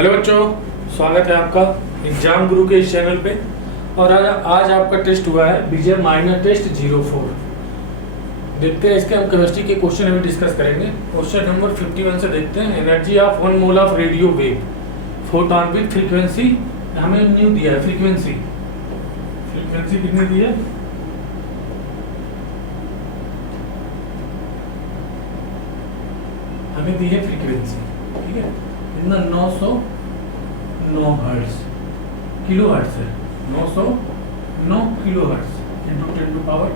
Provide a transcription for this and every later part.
Hello बच्चों, स्वागत है आपका एग्जाम गुरु के इस चैनल पे। और आज आपका टेस्ट हुआ है विजय माइनर टेस्ट 04। देखते हैं इसके हम केमिस्ट्री के क्वेश्चन अभी डिस्कस करेंगे। क्वेश्चन नंबर 51 से देखते हैं। Energy of 1 mole of radio wave photon with frequency, हमें न्यू दिया है। फ्रीक्वेंसी कितनी दी है? हमें दी है फ्रीक्वेंसी, ठीक है, कितना 909 हर्ट्ज किलो हर्ट्ज है। 909 kilo hertz into 10 to power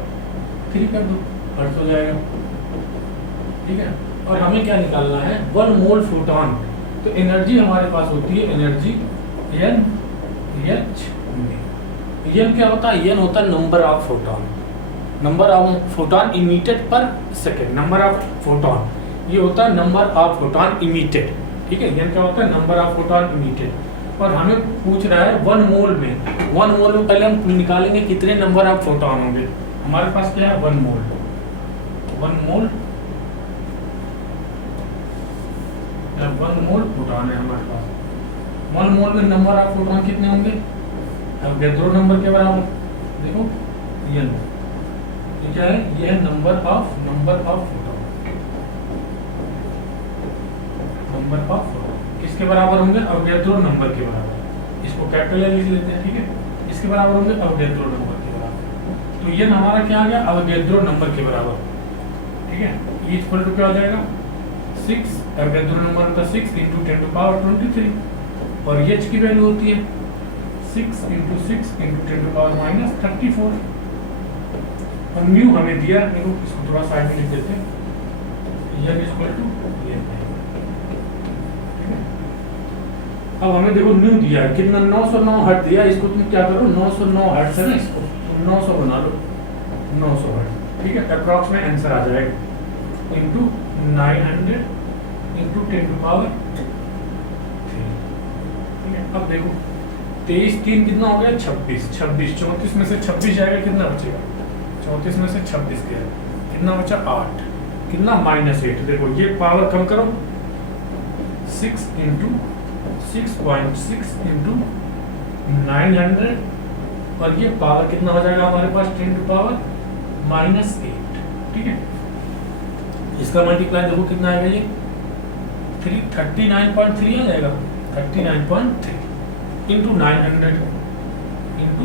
3 कर दो, हर्ट्ज हो जाएगा, ठीक है। और हमें क्या निकालना है? 1 मोल फोटॉन। तो एनर्जी हमारे पास होती है एनर्जी एन एच। एन क्या होता है? एन होता है number of photon, number of photon emitted पर सेकेंड। नंबर ऑफ फोटॉन ये होता है नंबर ऑफ फोटॉन इमिटेड, ठीक है। एन क्या होता है? Number of photon emitted. और हमें पूछ रहा है 1 मोल में। 1 मोल में पहले हम निकालेंगे कितने नंबर ऑफ फोटॉन होंगे। हमारे पास क्या है? 1 मोल। 1 मोल फोटॉन है हमारे पास। 1 मोल में नंबर ऑफ फोटॉन कितने होंगे? अवोगाड्रो नंबर के बराबर। देखो एन ये क्या है? ये है number of photon. Number of photon किसके बराबर होंगे? अवोगाड्रो नंबर के बराबर। इसको कैपिटल लिख लेते हैं, ठीक है। इसके बराबर होंगे अवोगाड्रो नंबर के बराबर। तो ये हमारा क्या आ गया? अवोगाड्रो नंबर के बराबर, ठीक है। ये इक्वल टू क्या हो जाएगा? 6। अवोगाड्रो नंबर का 6 इंटू 10 टू पावर 23। और एच की वैल्यू होती है 6 into 6 into 10 to power minus 34। और न्यू हमें दिया, देखो इसको थोड़ा साइड में लिख देते हैं। ये इक्वल टू ये, ठीक है। अब हमें देखो न्यू दिया है कितना? 909 हर्ट्ज दिया। इसको तुम क्या करो? 909 हर्ट्ज है ना, इसको तुम 900 बना लो। 900 हर्ट्ज, ठीक है। अप्रॉक्स में आंसर आ जाएगा इंटू 900 इंटू 10 टू पावर 3, ठीक है। अब देखो 23 3 कितना हो गया? 26। 34 में से 26 जाएगा, कितना बचेगा? 34 में से 26 गया, कितना बचा? 8। कितना? -8। देखो ये पावर कम करो, 6 इंटू 6.6 इंटू 900। और ये पावर कितना हो जाएगा हमारे पास? 10 टू पावर -8, ठीक है। इसका मल्टीप्लाई देखो कितना आएगा? ये 39.3 आ जाएगा। 39.3 इंटू 900 इंटू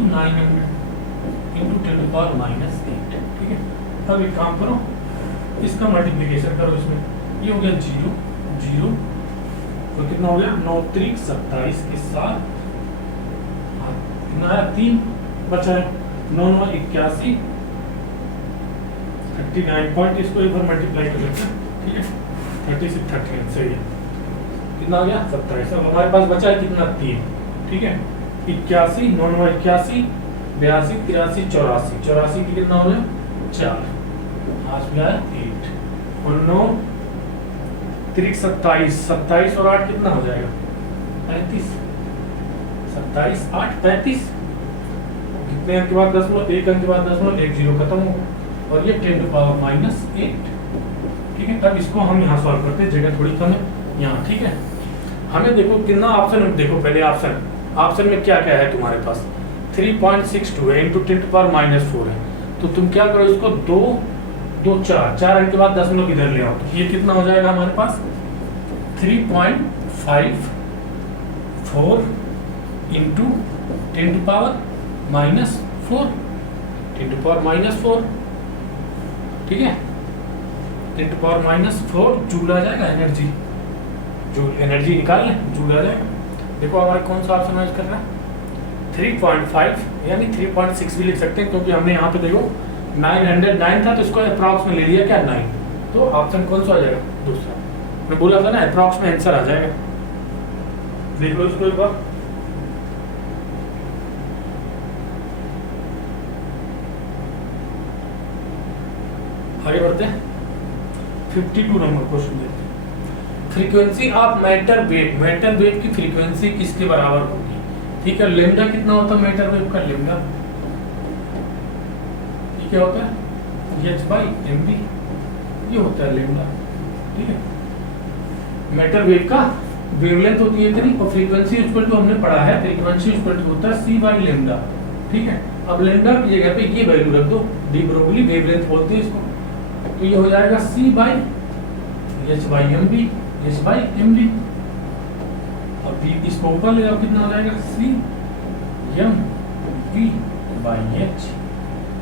10 टू पावर -8, ठीक है। अब एक काम करो, इसका मल्टीप्लिकेशन करो इसमें। ये हो गया 0 0, तो कितना हो गया? 9 3 27 के साथ कितना है? 3 बचा है। 9 9 81, 39 पॉइंट। इसको एक बार मल्टीप्लाई कर लेते हैं, ठीक है। 30 से 38 सही है। कितना आ गया? 27। अब हमारे पास बचा है कितना? 3, ठीक है। 81 9 9 81, 82 83 84। 84 की कितना हो गया? 4। आज भी आया 8। और 9 3 27, 27 और 8 कितना हो जाएगा? 35। 27 8 35। कितने अंक के बाद दशमलव? 1 अंक के बाद दशमलव, 1 0 खत्म हो। और ये 10 टू पावर -8, ठीक है। तब इसको हम यहाँ सॉल्व करते हैं, जगह थोड़ी कम है यहाँ, ठीक है। हमें देखो कितना ऑप्शन, देखो पहले ऑप्शन में क्या क्या है तुम्हारे पास? 3.62 है इंटू 10 टू पावर -4 है। तो तुम क्या करो, इसको 2 2 4 अंक के बाद दशमलव इधर ले आओ। तो ये कितना हो जाएगा हमारे पास? 3.54 into 10 to power -4, 10 to power -4, ठीक है। 10 टू पावर -4 जूल आ जाएगा एनर्जी। जूल एनर्जी निकाल लें, जूल आ जाएगा। देखो हमारा कौन सा ऑप्शन यूज कर रहा है? 3.5 यानी 3.6 भी लिख सकते हैं, क्योंकि हमने यहाँ पे देखो 909 था, तो इसको अप्रॉक्स में ले लिया क्या? 9। तो ऑप्शन कौन सा आ जाएगा? दूसरा। मैं बोला था ना अप्रॉक्स में आंसर आ जाएगा। देख लो इसको एक बार। आगे बढ़ते हैं। 52 नंबर क्वेश्चन देखते हैं। फ्रीक्वेंसी ऑफ मैटर वेव की फ्रीक्वेंसी किसके बराबर होगी? ठीक है। लेमडा कितना होता है मैटर वेव का? लेमडा ये क्या होता है? h/mv, ये होता है लेमडा, ठीक है। मैटर वेव का वेवलेंथ होती है इतनी और फ्रीक्वेंसी इक्वल टू हमने पढ़ा है, फ्रीक्वेंसी इक्वल टू होता है c बाई लेमडा, ठीक है। अब लेमडा की जगह पे ये वैल्यू रख दो, डी ब्रोगली वेवलेंथ बोलते हैं इसको, तो ये हो जाएगा c by h by m b, h by m b. अब v इसको ऊपर ले जाओ, कितना हो जाएगा c m b by h।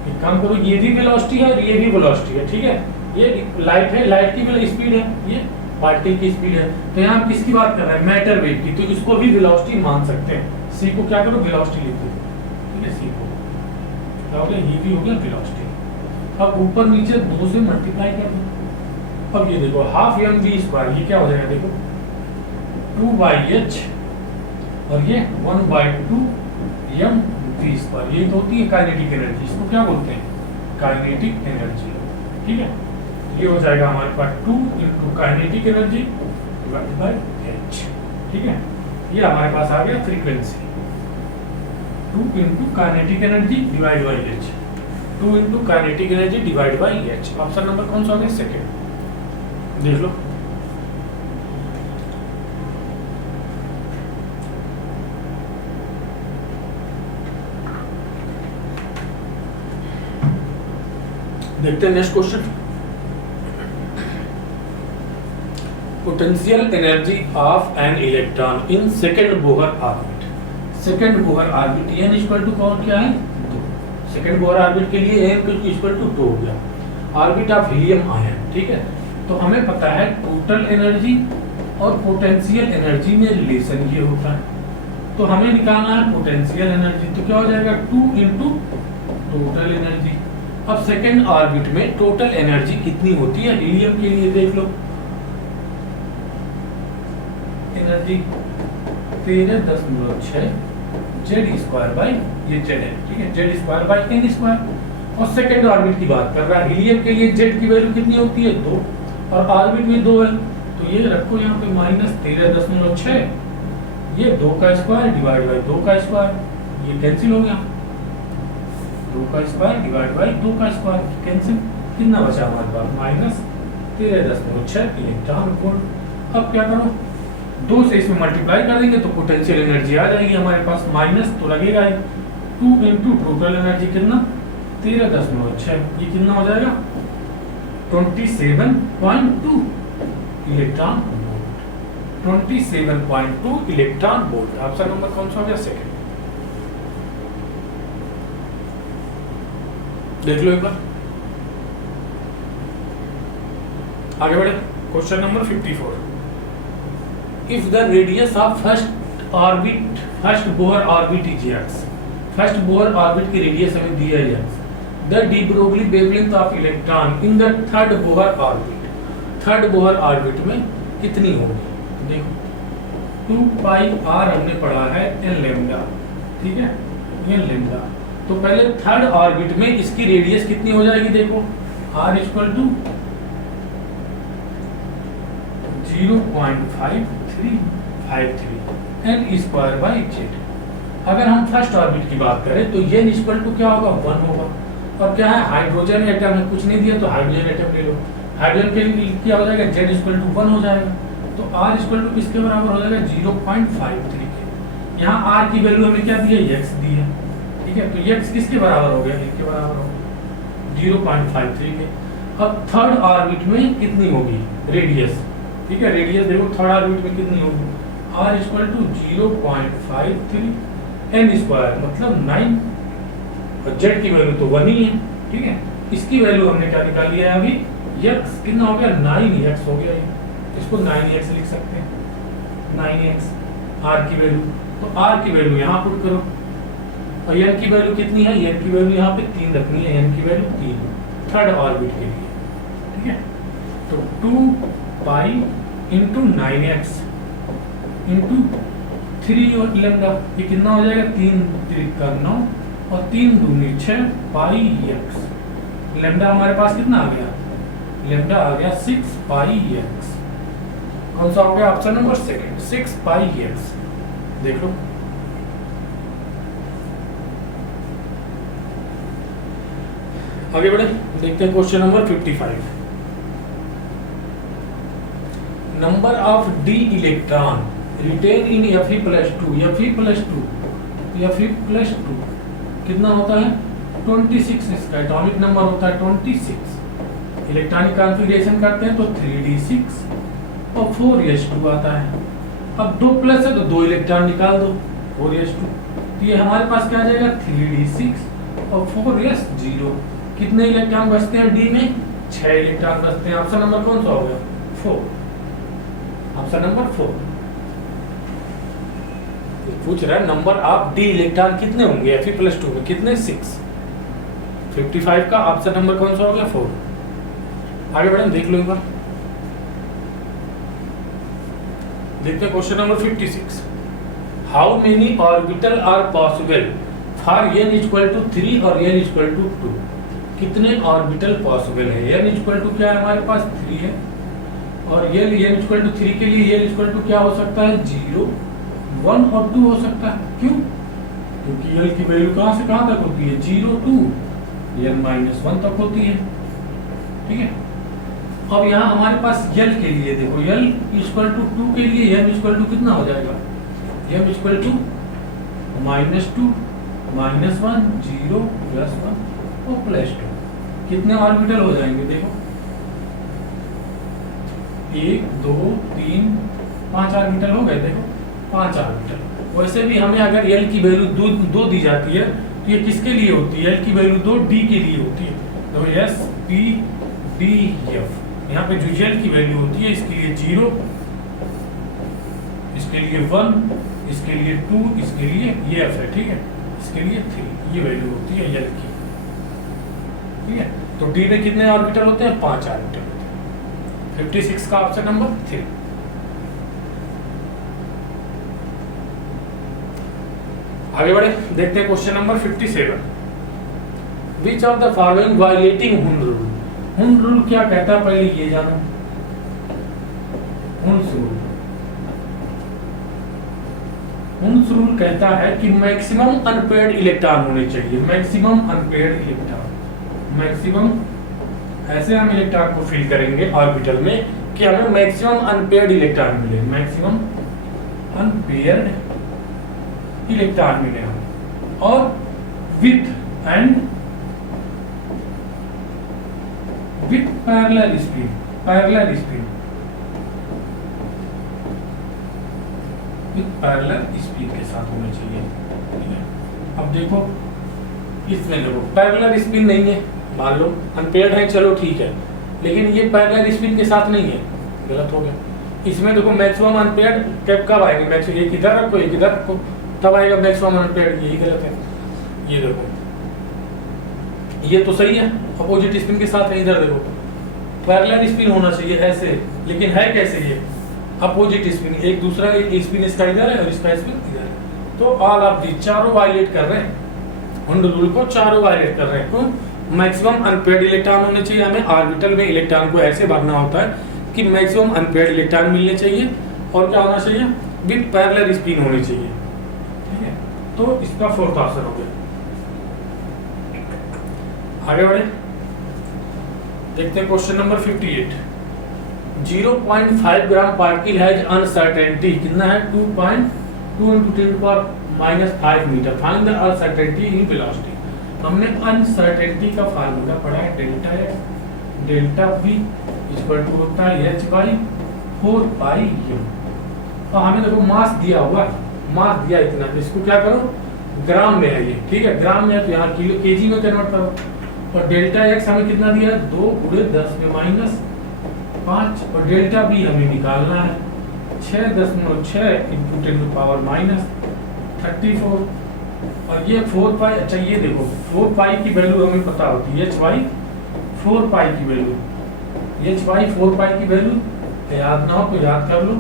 एक काम करो, ये भी वेलोसिटी है और ये भी वेलोसिटी है, ठीक है। ये लाइट है, लाइट की स्पीड है, ये पार्टिकल की स्पीड है, तो यहाँ हम किसकी बात कर रहे हैं, मैटर वेव की, तो इसको भी वेलोसिटी मान सकते हैं। c को क्या करो, वेलोसिटी लिख दो, ठीक है। c को क्या हो गया, ये भी हो गया वेलोसिटी। अब ऊपर नीचे 2 से मल्टीप्लाई कर दो। अब ये देखो हाफ एम वी स्क्वायर, ये क्या हो जाएगा देखो 2 बाई एच और ये 1 बाई 2 एम वी स्क्वायर, ये तो होती है काइनेटिक एनर्जी, इसको क्या बोलते हैं, काइनेटिक एनर्जी, ठीक है। ये हो जाएगा हमारे पास 2 into kinetic energy divide by h, ठीक है। ये हमारे पास आ गया frequency, 2 into kinetic energy divide by h, 2 into kinetic energy divide by h. Option number कौन सा हो गया, सेकेंड, देख लो। देखते हैं next question. Potential energy of an electron in second Bohr orbit, second Bohr orbit n equal to कौन क्या है 2, सेकंड बोहर ऑर्बिट के लिए n इक्वल टू 2 हो गया, ऑर्बिट ऑफ हीलियम आयन, ठीक है। तो हमें पता है टोटल एनर्जी और पोटेंशियल एनर्जी में रिलेशन ये होता है, तो हमें निकालना है पोटेंशियल एनर्जी, तो क्या हो जाएगा 2 इंटू टोटल एनर्जी। अब सेकेंड ऑर्बिट में टोटल एनर्जी कितनी होती है हीलियम के लिए, देख लो, एनर्जी 13.6 जेड स्क्वायर बाई ये जेड है, ठीक है, z square by n square. और सेकेंड ऑर्बिट की बात कर रहा है, हीलियम के लिए जेड की वैल्यू कितनी होती है 2 और ऑर्बिट में 2 है, तो ये रखो यहाँ पे -13.6, ये 2 का स्क्वायर डिवाइड बाई 2 का स्क्वायर, ये कैंसिल हो गया, 2 का स्क्वायर डिवाइड बाई 2 का स्क्वायर कैंसिल, कितना बचा हमारे पास -13.6 इलेक्ट्रॉन वोल्ट। अब क्या करो, 2 से इसमें मल्टीप्लाई कर देंगे तो पोटेंशियल एनर्जी आ जाएगी हमारे पास, माइनस तो लगेगा ही, 2 इंटू टोटल एनर्जी कितना 13.6, ये कितना हो जाएगा 27.2 electron volt, 27.2 electron volt. Option number कौन सा हो गया, सेकंड। देख लो एक बार, आगे बढ़े। Question number 54, if the radius of first orbit, first Bohr orbit is x, first Bohr orbit की रेडियस हमें दी है x, the D Broglie wavelength of electron in the third Bohr orbit, third Bohr orbit में कितनी होगी, देखो 2 पाई r हमने पढ़ा है n लैम्डा, ठीक है, n लैम्डा। तो पहले थर्ड ऑर्बिट में इसकी रेडियस कितनी हो जाएगी, देखो r equal to 0.5353 n square by z. अगर हम फर्स्ट ऑर्बिट की बात करें तो n इक्वल टू क्या होगा 1 होगा, और क्या है हाइड्रोजन एटम है, कुछ नहीं दिया तो हाइड्रोजन एटम ले लो, हाइड्रोजन के लिए क्या हो जाएगा z इक्वल टू 1 हो जाएगा, तो r इक्वल टू किसके बराबर हो जाएगा 0.53 के। यहाँ r की वैल्यू हमें क्या दी है x दी है, ठीक है, तो x किसके बराबर हो गया, इसके बराबर हो 0.53 के। अब थर्ड ऑर्बिट में कितनी होगी रेडियस, ठीक है, रेडियस देखो थर्ड ऑर्बिट में कितनी होगी, r equal to 0.53 n square मतलब 9, और z की वैल्यू तो 1 ही है, ठीक है। इसकी वैल्यू हमने क्या निकाली है अभी, x कितना हो गया 9x हो गया, इसको 9x लिख सकते हैं, 9x r की वैल्यू, तो r की वैल्यू यहाँ पुट करो, और n की वैल्यू कितनी है, n की वैल्यू यहाँ पे 3 रखनी है, n की वैल्यू 3 थर्ड ऑर्बिट के लिए, ठीक है। तो 2 पाई इंटू 9x इंटू 3 और लैम्डा, ये कितना हो जाएगा 3 3 का 9 और 3 दूनी 6 पाई x, लैम्डा हमारे पास कितना आ गया, लैम्डा आ गया 6 पाई x। कौन सा हो गया option number second, 6 pi x। देख लो आगे बढ़े, देखते हैं question number 55। Number of d electron retain in Fe+2, Fe+2, Fe+2 कितना होता है 26, इसका एटॉमिक नंबर होता है 26। इलेक्ट्रॉनिक कॉन्फ़िगरेशन करते हैं तो 3d6 और 4s2 आता है। अब 2 प्लस है तो 2 इलेक्ट्रॉन निकाल दो 4s2, तो ये हमारे पास क्या आ जाएगा 3d6 और 4s0। कितने इलेक्ट्रॉन बचते हैं डी में 6 इलेक्ट्रॉन बचते हैं। ऑप्शन नंबर कौन सा हो गया 4, ऑप्शन नंबर 4। पूछ रहा है नंबर ऑफ डी इलेक्ट्रॉन कितने होंगे Fe+2 में, कितने 6। 55 का ऑप्शन नंबर कौन सा हो गया 4। आगे बढ़े देख लो एक बार, देखते हैं question number 56। How many orbital are possible for n=3 और n=2। कितने ऑर्बिटल पॉसिबल है। n= क्या है हमारे पास 3 है, और n=3 के लिए n= क्या हो सकता है 0, 1 और 2 हो सकता है। क्यों? क्योंकि l की वैल्यू कहां से कहां तक होती है 0 to n-1 तक होती है। ठीक है, अब यहाँ हमारे पास l के लिए देखो, l=2 के लिए m= कितना हो जाएगा, m=-2 -1 0 +1 और +2। कितने ऑर्बिटल हो जाएंगे देखो 1 2 3 5 ऑर्बिटल हो गए। देखो 5 ऑर्बिटल। वैसे भी हमें अगर l की वैल्यू 2 दी जाती है तो ये किसके लिए होती है, l की वैल्यू 2 d के लिए होती है। तो s p d f, यहाँ पे जो l की वैल्यू होती है इसके लिए 0, इसके लिए 1, इसके लिए 2, इसके लिए ये f है। ठीक है, इसके लिए 3, ये वैल्यू होती है l की। ठीक है, तो d में कितने ऑर्बिटल होते हैं 5 ऑर्बिटल होते हैं। 56 का ऑप्शन नंबर 3। आगे बढ़े देखते हैं question number 57। Which of the following violating हुन रूल। हुन रूल क्या कहता है पहले ये जानो। हुन्स रूल कहता है कि मैक्सिमम अनपेयर्ड इलेक्ट्रॉन होने चाहिए। मैक्सिमम अनपेयर्ड इलेक्ट्रॉन, मैक्सिमम ऐसे हम इलेक्ट्रॉन को फिल करेंगे ऑर्बिटल में कि हमें मैक्सिमम अनपेयर्ड इलेक्ट्रॉन मिले, मैक्सिमम अनपेयर्ड इलेक्ट्रॉन मिले हमें, और with parallel spin, parallel spin, with parallel spin के साथ होने चाहिए। ठीक है, अब देखो इसमें देखो पैरेलल स्पिन नहीं है, मान लो अनपेयर्ड है, चलो ठीक है, लेकिन ये पैरेलल स्पिन के साथ नहीं है, गलत हो गया। इसमें देखो मैक्सिमम अनपेयर्ड कब आएंगे, मैक्सिमम एक इधर रखो एक इधर रखो, तब आएगा मैक्सिमम अनपेयर्ड, यही गलत है। ये देखो ये तो सही है, अपोजिट स्पिन के साथ है। इधर देखो पैरेलल स्पिन होना चाहिए ऐसे, लेकिन है कैसे ये अपोजिट स्पिन, एक दूसरा स्पिन इसका इधर है और इसका स्पिन इधर है। तो ऑल ऑफ दी चारों वायलेट कर रहे हैं, हुन रूल को चारों वायलेट कर रहे हैं। तो मैक्सिमम अनपेयर्ड इलेक्ट्रॉन होने चाहिए, हमें ऑर्बिटल में इलेक्ट्रॉन को ऐसे भरना होता है कि मैक्सिमम अनपेयर्ड इलेक्ट्रॉन मिलने चाहिए, और क्या होना चाहिए विद पैरेलल स्पिन होनी चाहिए। ठीक है, तो इसका 4th ऑप्शन हो गया। आगे बढ़े देखते हैं question number 58। 0.5 gram particle has uncertainty, कितना है 2.2 × 10⁻⁵ metre. Find the uncertainty in velocity. हमने अनसर्टेनिटी का फार्मूला पढ़ा है, delta x delta v equal to होता है h/4πm। तो हमें देखो मास दिया हुआ है, मास दिया इतना, इसको क्या करो ग्राम में है ये, ठीक है, ग्राम में है तो यहाँ किलो केजी में कन्वर्ट करो। और डेल्टा x हमें कितना दिया है 2 × 10⁻⁵ और डेल्टा v हमें निकालना है 6.6 × 10⁻34। और ये 4π, अच्छा ये देखो 4π की वैल्यू हमें पता होती है, h/4π की वैल्यू, h/4π की वैल्यू याद ना हो तो याद कर लो,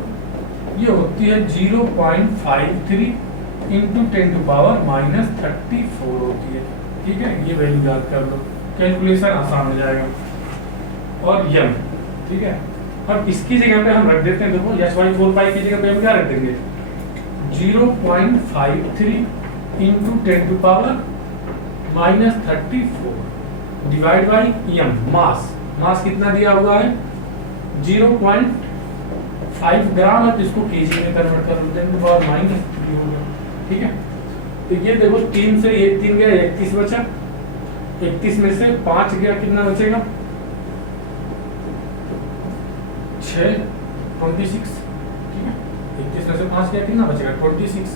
ये होती है 0.53 × 10⁻34 होती है। ठीक है, ये वैल्यू याद कर लो, कैलकुलेशन आसान हो जाएगा। और यम, ठीक है, अब इसकी जगह पे हम रख देते हैं, देखो h/4π की जगह पे हम क्या रख देंगे 0.53 × 10⁻34 डिवाइड बाई यम, मास, मास कितना दिया हुआ है 0.5 5 ग्राम है, इसको केजी में कन्वर्ट कर लो, 10 पावर माइनस 3 हो गया। ठीक है, तो ये देखो 3 से 1 3 गया, 31 बचा। 31 में से 5 गया, कितना बचेगा? 6 26। ठीक है, 31 में से 5 गया, कितना बचेगा? 26।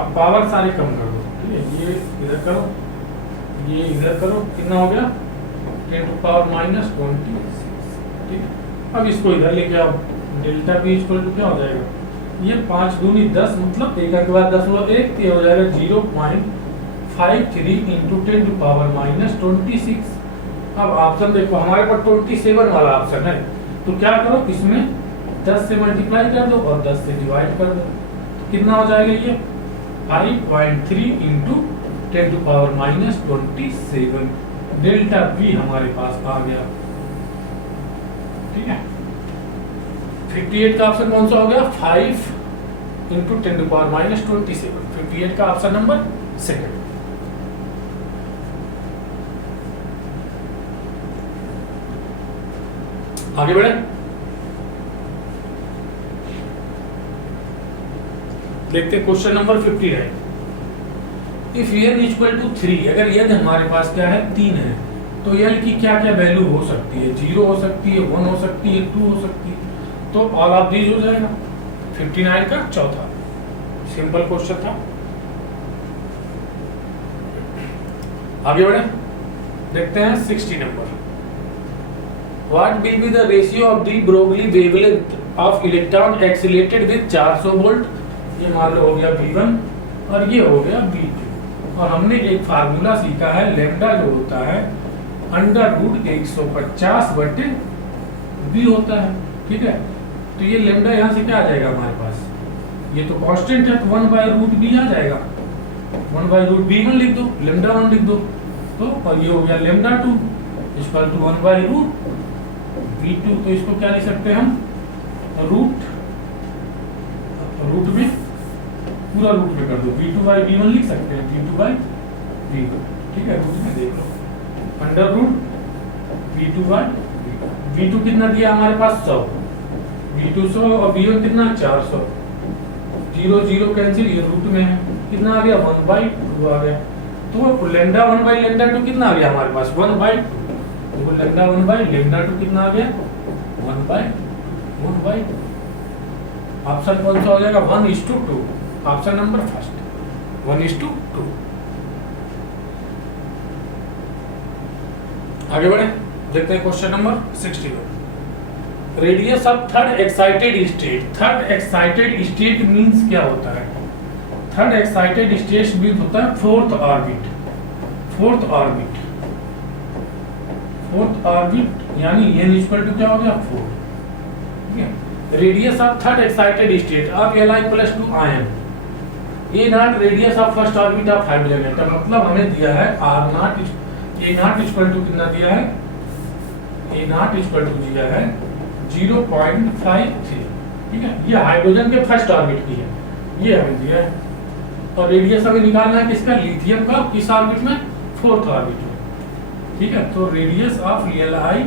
अब पावर सारे कम कर दो। ठीक है, ये इधर करो, ये इधर करो, कितना हो गया? 10 टू पावर माइनस 26। ठीक है, अब इसको इधर लेके आओ, डेल्टा बी इक्वल टू क्या हो जाएगा? ये 5 दूनी 10, मतलब एक के बाद 10 हुआ 1, तो ये हो जाएगा 0.53 इंटू 10 टू पावर माइनस 26। अब ऑप्शन देखो, हमारे पास 27 वाला ऑप्शन है, तो क्या करो, इसमें 10 से मल्टीप्लाई कर दो और 10 से डिवाइड कर दो, तो कितना हो जाएगा? ये 5.3 into 10 to power minus 27। Delta b हमारे पास आ गया। ठीक है, 58 का ऑप्शन कौन सा हो गया? 5 इंटू 10 टू पावर माइनस 27। 58 का ऑप्शन नंबर सेकंड। आगे बढ़े, देखते हैं question number 59। If n equal to 3, अगर n हमारे पास क्या है? 3 है, तो l की क्या क्या वैल्यू हो सकती है? 0 हो सकती है, 1 हो सकती है, 2 हो सकती है, तो ऑल ऑफ दीज हो जाएगा। 59 का चौथा, सिंपल क्वेश्चन था। आगे बढ़े, देखते हैं 60 number. What will be the ratio of the Broglie wavelength of electron accelerated with 400 volt? ये मान लो हो गया V1 और ये हो गया V2, और हमने एक फार्मूला सीखा है, लैम्डा जो होता है √150 बटे b होता है। ठीक है, तो ये लैम्डा यहाँ से क्या आ जाएगा हमारे पास? ये तो कांस्टेंट है, तो 1/√b आ जाएगा। 1/√b1 लिख दो, लैम्डा 1 लिख दो, तो और ये हो गया लैम्डा 2 इक्वल टू 1/√b2। तो इसको क्या लिख सकते हैं हम? रूट में पूरा रूट में कर दो, b2/b1 लिख सकते हैं, b2/b1। ठीक है, रूट में देख लो, अंडर रूट b2 कितना दिया हमारे पास? 100, b2 100 और b1 कितना? 400। 0 0 कैंसिल, ये रूट में है, कितना आ गया? 1/2 आ गया। तो लैम्डा 1/λ2 कितना आ गया हमारे पास? 1/2। तो लैम्डा 1/λ2 कितना आ गया? 1/2। ऑप्शन कौन सा हो जाएगा? 1:2। Option number first, 1:2। आगे बढ़े, देखते हैं question number 61। Radius of third excited state. Third excited state means क्या होता है? थर्ड एक्साइटेड स्टेट मींस होता है fourth orbit. Fourth orbit, fourth orbit यानी n इक्वल टू क्या हो गया? 4। ठीक है, radius of third excited state of Li + 2 ion. A not radius of first orbit of hydrogen atom, मतलब हमें दिया है r0, A not equal to कितना दिया है? ए नॉट इक्वल टू दिया है 0.53। ठीक है, ये हाइड्रोजन के फर्स्ट ऑर्बिट की है, ये हमें दिया है। और रेडियस हमें निकालना है किसका? लिथियम का। किस ऑर्बिट में? फोर्थ ऑर्बिट में। ठीक है, तो रेडियस ऑफ Li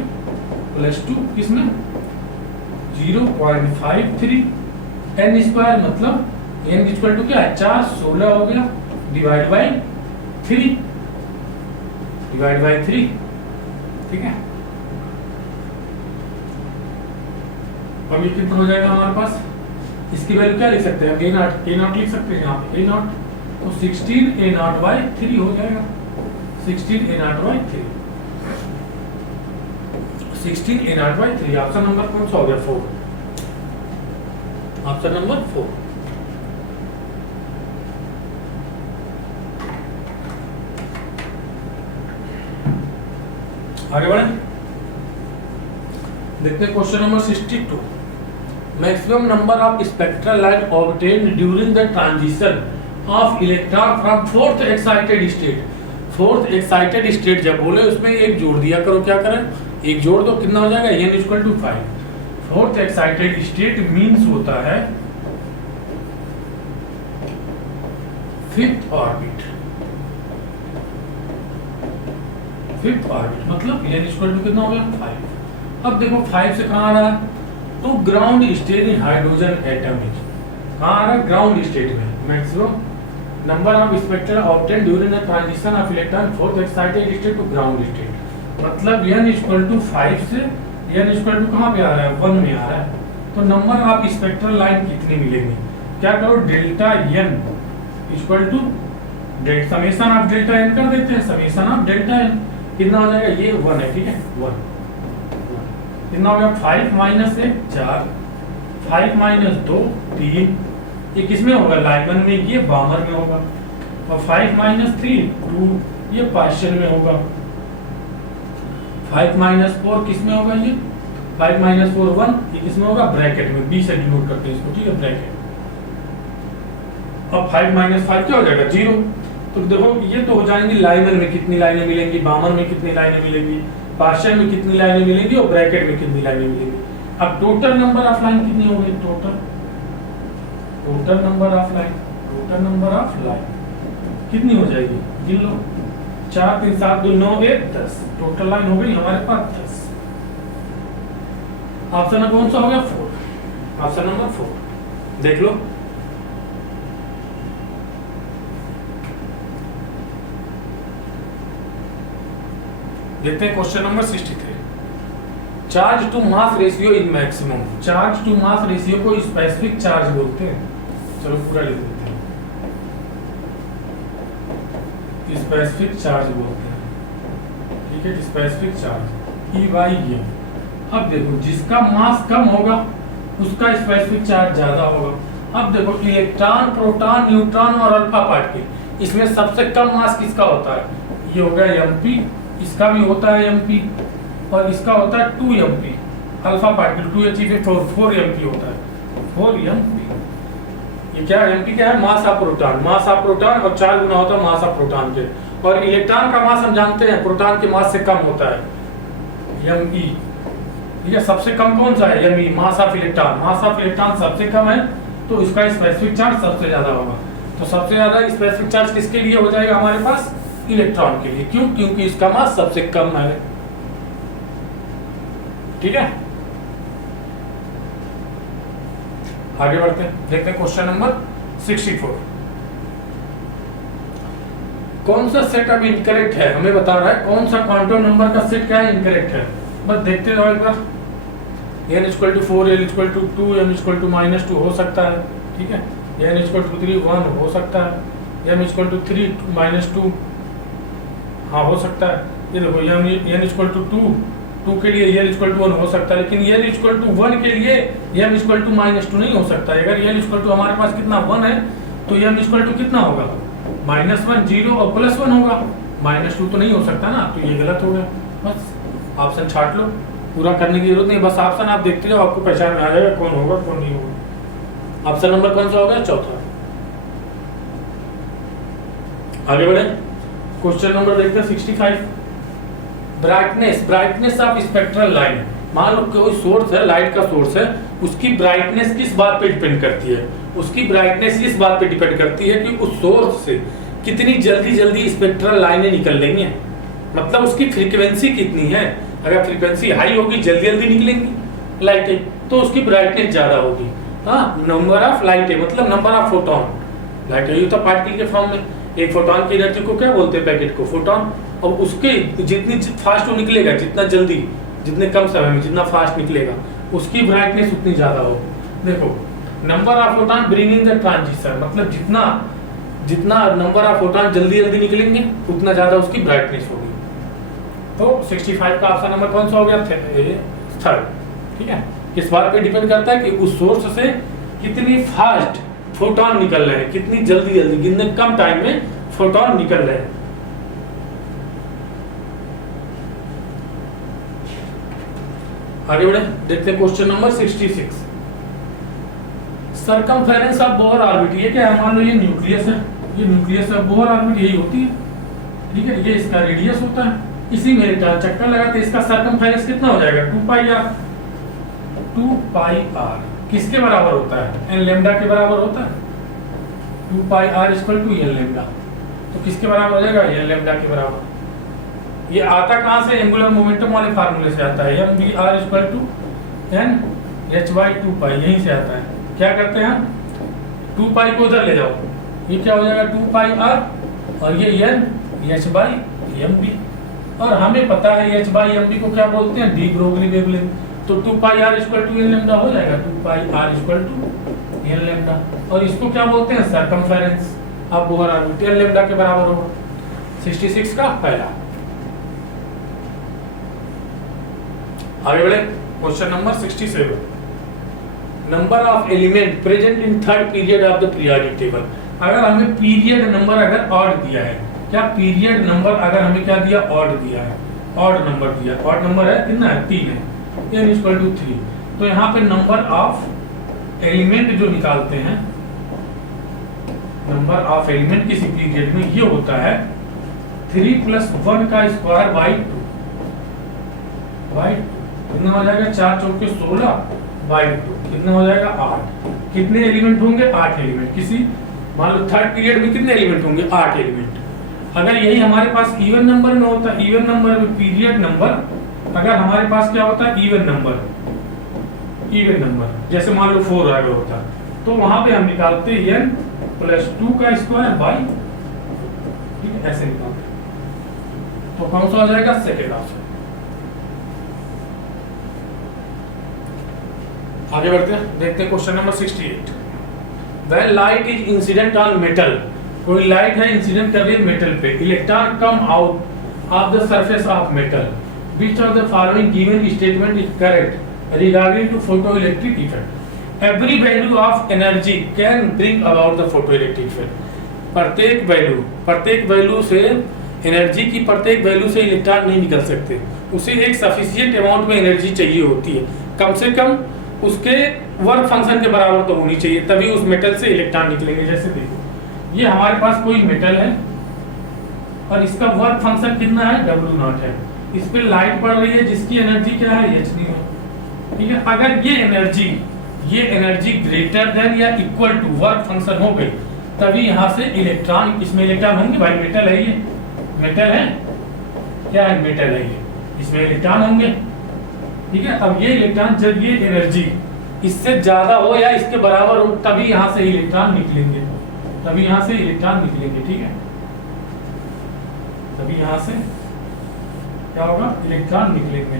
+ 2 किसमें? 0.53। n स्क्वायर मतलब n इक्वल टू क्या है? 4, 16 हो गया, डिवाइड बाई 3, डिवाइड बाई 3। ठीक है, अब ये कितना हो जाएगा हमारे पास? इसकी वैल्यू क्या लिख सकते हैं? a नॉट लिख सकते हैं यहाँ पे, a नॉट, तो 16 a0/3 हो जाएगा। 16 a0/3, 16 a0/3। ऑप्शन नंबर कौन सा हो गया? 4। Option number 4। आगे बढ़े, देखते हैं question number 62। Maximum number of spectral light obtained during the transition of electron from fourth excited state. Fourth excited state जब बोले उसमें एक जोड़ दिया करो, क्या करें? एक जोड़ दो, कितना हो जाएगा? n = 5। Fourth excited state means होता है फिफ्थ ऑर्बिट। फिफ्थ ऑर्बिट मतलब n = कितना हो गया? 5। अब देखो 5 से कहाँ आ रहा है? तो ground state in hydrogen atom is, कहाँ आ रहा है? ग्राउंड स्टेट में। Maximum number of spectra obtain during the transition of electron from excited state to ground state. मतलब n इक्वल टू 5 से n इक्वल टू कहाँ पे आ रहा है? 1 में आ रहा है। तो नंबर ऑफ स्पेक्ट्रल लाइन कितनी मिलेंगी? क्या करो, delta n equal to summation of delta n कर देते हैं, समेशन ऑफ डेल्टा n कितना हो जाएगा? ये 1 है, ठीक है, 1 कितना हो गया? 5 माइनस 1 4, 5 माइनस 2 3, ये किसमें होगा? लाइमन में, ये बामर में होगा। और 5 माइनस 3 2, ये पार्शियल में होगा। 5 माइनस 4 किसमें होगा? ये 5 माइनस 4 1, ये किसमें होगा? ब्रैकेट में, बी से डिनोट करते हैं इसको, ठीक है, ब्रैकेट। अब 5 माइनस 5 क्या हो जाएगा? 0। तो देखो ये तो हो जाएंगी लाइनर में कितनी लाइनें मिलेंगी, बामर में कितनी लाइनें मिलेंगी, पार्शियल में कितनी लाइनें मिलेंगी और ब्रैकेट में कितनी लाइनें मिलेंगी। अब टोटल नंबर ऑफ लाइन कितनी होगी? Total number of line, total number of line कितनी हो जाएगी? गिन लो, 4 3 7 2 9 1 10, टोटल लाइन हो गई हमारे पास 10। ऑप्शन नंबर कौन सा हो गया? 4, ऑप्शन नंबर 4 देख लो। देखते हैं question number 63। Charge to mass ratio is maximum. Charge to mass ratio को स्पेसिफिक चार्ज बोलते हैं। चलो पूरा लिख देते हैं, स्पेसिफिक चार्ज बोलते हैं, ठीक है, specific charge e by m. अब देखो जिसका मास कम होगा उसका स्पेसिफिक चार्ज ज्यादा होगा। अब देखो इलेक्ट्रॉन, प्रोटॉन, न्यूट्रॉन और अल्फा पार्टिकल, इसमें सबसे कम मास किसका होता है? ये हो गया mp, इसका भी होता है mp और इसका होता है 2mp। अल्फा पार्टिकल 2He4 होता है, 4mp। ये क्या है? mp क्या है? Mass of proton, mass of proton और 4 गुना होता है मास ऑफ प्रोटॉन के। और इलेक्ट्रॉन का मास हम जानते हैं प्रोटॉन के मास से कम होता है, me। ठीक है, सबसे कम कौन सा है? me, mass of electron. Mass of electron सबसे कम है तो इसका स्पेसिफिक चार्ज सबसे ज्यादा होगा। तो सबसे ज्यादा स्पेसिफिक चार्ज किसके लिए हो जाएगा हमारे पास? इलेक्ट्रॉन के लिए। क्यों? क्योंकि इसका मास सबसे कम है, ठीक है। आगे बढ़ते हैं, देखते हैं क्वेश्चन नंबर 64। कौन सा सेट अब इनकरेक्ट है? हमें बता रहा है कौन सा क्वांटम नंबर का सेट क्या है? इनकरेक्ट है। बस देखते जाओ एक बार। n = 4, l = 2, m = -2 हो सकता है, ठीक है। n = 3 1 हो सकता है, m = 3 -2 हाँ हो सकता है। ये देखो n = 2 के लिए l = 1 हो सकता है, लेकिन l = 1 के लिए m = -2 नहीं हो सकता है। अगर l = हमारे पास कितना 1 है तो m = कितना होगा? -1 0 और +1 होगा, -2 तो नहीं हो सकता ना, तो ये गलत हो गया। बस ऑप्शन छाट लो, पूरा करने की जरूरत नहीं, बस ऑप्शन आप देखते जाओ, आपको पहचान में आ जाएगा कौन होगा कौन नहीं होगा। ऑप्शन नंबर कौन सा होगा? चौथा। आगे बढ़े, क्वेश्चन नंबर देखते हैं 65। Brightness of spectral line. मान लो कोई सोर्स है, लाइट का सोर्स है, उसकी ब्राइटनेस किस बात पे डिपेंड करती है? उसकी ब्राइटनेस इस बात पे डिपेंड करती है कि उस सोर्स से कितनी जल्दी स्पेक्ट्रल लाइनें निकल रही हैं, मतलब उसकी फ्रीक्वेंसी कितनी है। अगर फ्रीक्वेंसी हाई होगी जल्दी निकलेंगी लाइटें, तो उसकी ब्राइटनेस ज्यादा होगी। हाँ, नंबर ऑफ लाइटें मतलब नंबर ऑफ फोटोन। लाइट ये तो पार्टिकल के फॉर्म में, एक फोटोन की एनर्जी को क्या बोलते हैं? पैकेट को, फोटोन। और उसके जितनी फास्ट वो निकलेगा, जितना जल्दी, जितने कम समय में जितना फास्ट निकलेगा, उसकी ब्राइटनेस उतनी ज्यादा होगी। देखो number of photon bringing the transition, मतलब जितना नंबर ऑफ फोटोन जल्दी निकलेंगे उतना ज्यादा उसकी ब्राइटनेस होगी। तो 65 का ऑप्शन नंबर कौन सा हो गया? थर्ड, ठीक है। इस बात पे डिपेंड करता है कि उस सोर्स से कितनी फास्ट फोटोन निकल रहे हैं, कितनी जल्दी कितने कम टाइम में फोटोन निकल रहे हैं। आगे बढ़े, देखते हैं question number 66। Circumference of Bohr orbit, ये क्या है? मान लो ये न्यूक्लियस है, ये न्यूक्लियस ऑफ बोहर ऑर्बिट यही होती है, ठीक है। ये इसका रेडियस होता है, इसी में इलेक्ट्रॉन चक्कर लगाते हैं। इसका सरकमफेरेंस कितना हो जाएगा? 2πr किसके बराबर होता है? n लैम्डा के बराबर होता है। 2πr = n लैम्डा, तो किसके बराबर हो जाएगा? n लैम्डा के बराबर। ये आता कहां से? एंगुलर मोमेंटम वाले फार्मूले से आता है। mvr = n h by two pi, यहीं से आता है। क्या करते हैं हम, 2 पाई को उधर ले जाओ, ये क्या हो जाएगा 2 पाई आर, और ये n h by m b. और हमें पता है एच बाई एम बी को क्या बोलते हैं, डी ब्रोगली वेवलेंथ। तो 2 pi r equal to n lambda हो जाएगा, 2 pi r equal to n lambda. और इसको क्या बोलते हैं, circumference of Bohr orbit, n lambda के बराबर होगा। 66 का पहला। आगे बढ़े, question number 67, number of element present in third period of the periodic table. अगर हमें पीरियड नंबर अगर ऑड दिया है, क्या पीरियड नंबर अगर हमें क्या दिया, ऑड दिया है, ऑड नंबर दिया, ऑड नंबर है कितना है, 3 है, n इक्वल टू 3। तो यहाँ पे नंबर ऑफ एलिमेंट जो निकालते हैं, नंबर ऑफ एलिमेंट किसी पीरियड में ये होता है 3 + 1 का स्क्वायर बाई 2, कितना हो जाएगा, 4 चौके 16 बाई 2 कितना हो जाएगा 8। कितने एलिमेंट होंगे, 8 एलिमेंट। किसी मान लो थर्ड पीरियड में कितने एलिमेंट होंगे, 8 एलिमेंट। अगर यही हमारे पास इवन नंबर में होता, इवन नंबर में पीरियड नंबर अगर हमारे पास क्या होता है, इवन नंबर, इवन नंबर जैसे मान लो 4 अगर होता, तो वहां पे हम निकालते n + 2 का स्क्वायर बाई, ठीक है, ऐसे निकालते। तो कौन सा हो जाएगा, सेकेंड ऑप्शन। आगे बढ़ते हैं, देखते हैं question number 68। When light is incident on metal, कोई लाइट है इंसिडेंट कर रही है मेटल पे, electron come out of the surface of metal, which of the following given statement is correct regarding to photoelectric effect? Every value of energy can bring about the photoelectric effect. प्रत्येक value से energy की प्रत्येक value से electron नहीं निकल सकते, उसे एक सफिशिएंट अमाउंट में एनर्जी चाहिए होती है, कम से कम उसके वर्क फंक्शन के बराबर तो होनी चाहिए, तभी उस मेटल से इलेक्ट्रॉन निकलेंगे। जैसे देखो ये हमारे पास कोई मेटल है और इसका वर्क फंक्शन कितना है, W0 है, इस पे लाइट पड़ रही है जिसकी एनर्जी क्या है, h है, ठीक है। अगर ये एनर्जी ग्रेटर देन या इक्वल टू वर्क फंक्शन हो गई, तभी यहाँ से इलेक्ट्रॉन, इसमें इलेक्ट्रॉन होंगे, भाई मेटल है, ये मेटल है, क्या है, मेटल है ये, इसमें इलेक्ट्रॉन होंगे, ठीक है। अब ये इलेक्ट्रॉन जब ये एनर्जी इससे ज्यादा हो या इसके बराबर हो, तभी यहाँ से इलेक्ट्रॉन निकलेंगे, तभी यहाँ से इलेक्ट्रॉन निकलेंगे, ठीक है, तभी यहाँ से क्या होगा, इलेक्ट्रॉन निकलेंगे।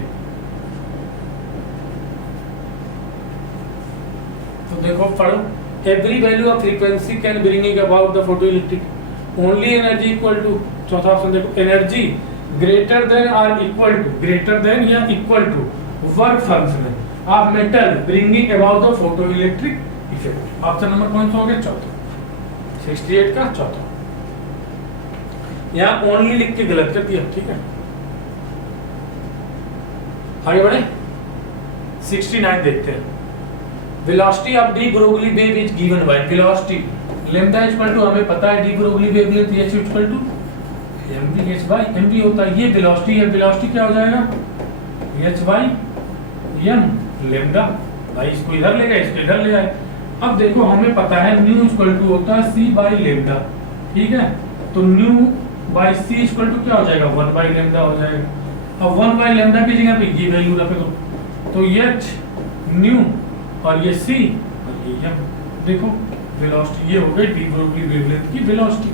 तो देखो पढ़ो, every value of frequency can bringing about the photoelectric only energy equal to, चौथा ऑप्शन देखो, एनर्जी ग्रेटर देन और इक्वल टू, ग्रेटर देन या equal to work function of metal bringing about the photoelectric effect. Option number कौन सा हो गया, चौथा, 68 का चौथा। यहाँ ओनली लिख के गलत कर दिया, ठीक है। आगे बढ़े, 69 देखते हैं। Velocity of de Broglie wave is given by, velocity lambda equal to, हमें पता है de Broglie wavelength h equal to mv h by mv होता है। ये वेलोसिटी है, वेलोसिटी क्या हो जाएगा, h बाय m लैम्डा, भाई इसको इधर ले गए, इसको इधर ले आए। अब देखो हमें पता है न्यू इक्वल टू होता है c बाय लैम्डा, ठीक है। तो nu by c equal to क्या हो जाएगा, 1 बाय लैम्डा हो जाएगा। अब 1 बाय लैम्डा की जगह पे ये वैल्यू रख दो, तो h न्यू और ये c और ये m। देखो वेलोसिटी ये हो गई डी ब्रोगली वेवलेंथ की velocity,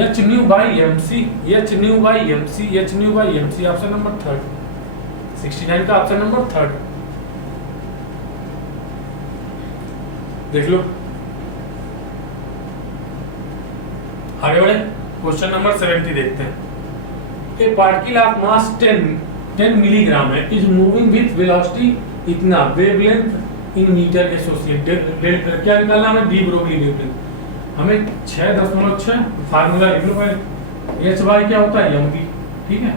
h nu by mc, h nu by mc, h nu by mc। Option number 3, 69 का ऑप्शन नंबर 3 देख लो। आगे बढ़े, क्वेश्चन नंबर 70 देखते हैं। ए पार्टिकल ऑफ मास 10 मिलीग्राम है, इज मूविंग विथ वेलोसिटी इतना, वेवलेंथ इन मीटर एसोसिएटेड, क्या निकालना हमें, डी ब्रोगली वेवलेंथ। हमें 6.6 फार्मूला लिख लो पहले, h बाय क्या होता है, mv, ठीक है।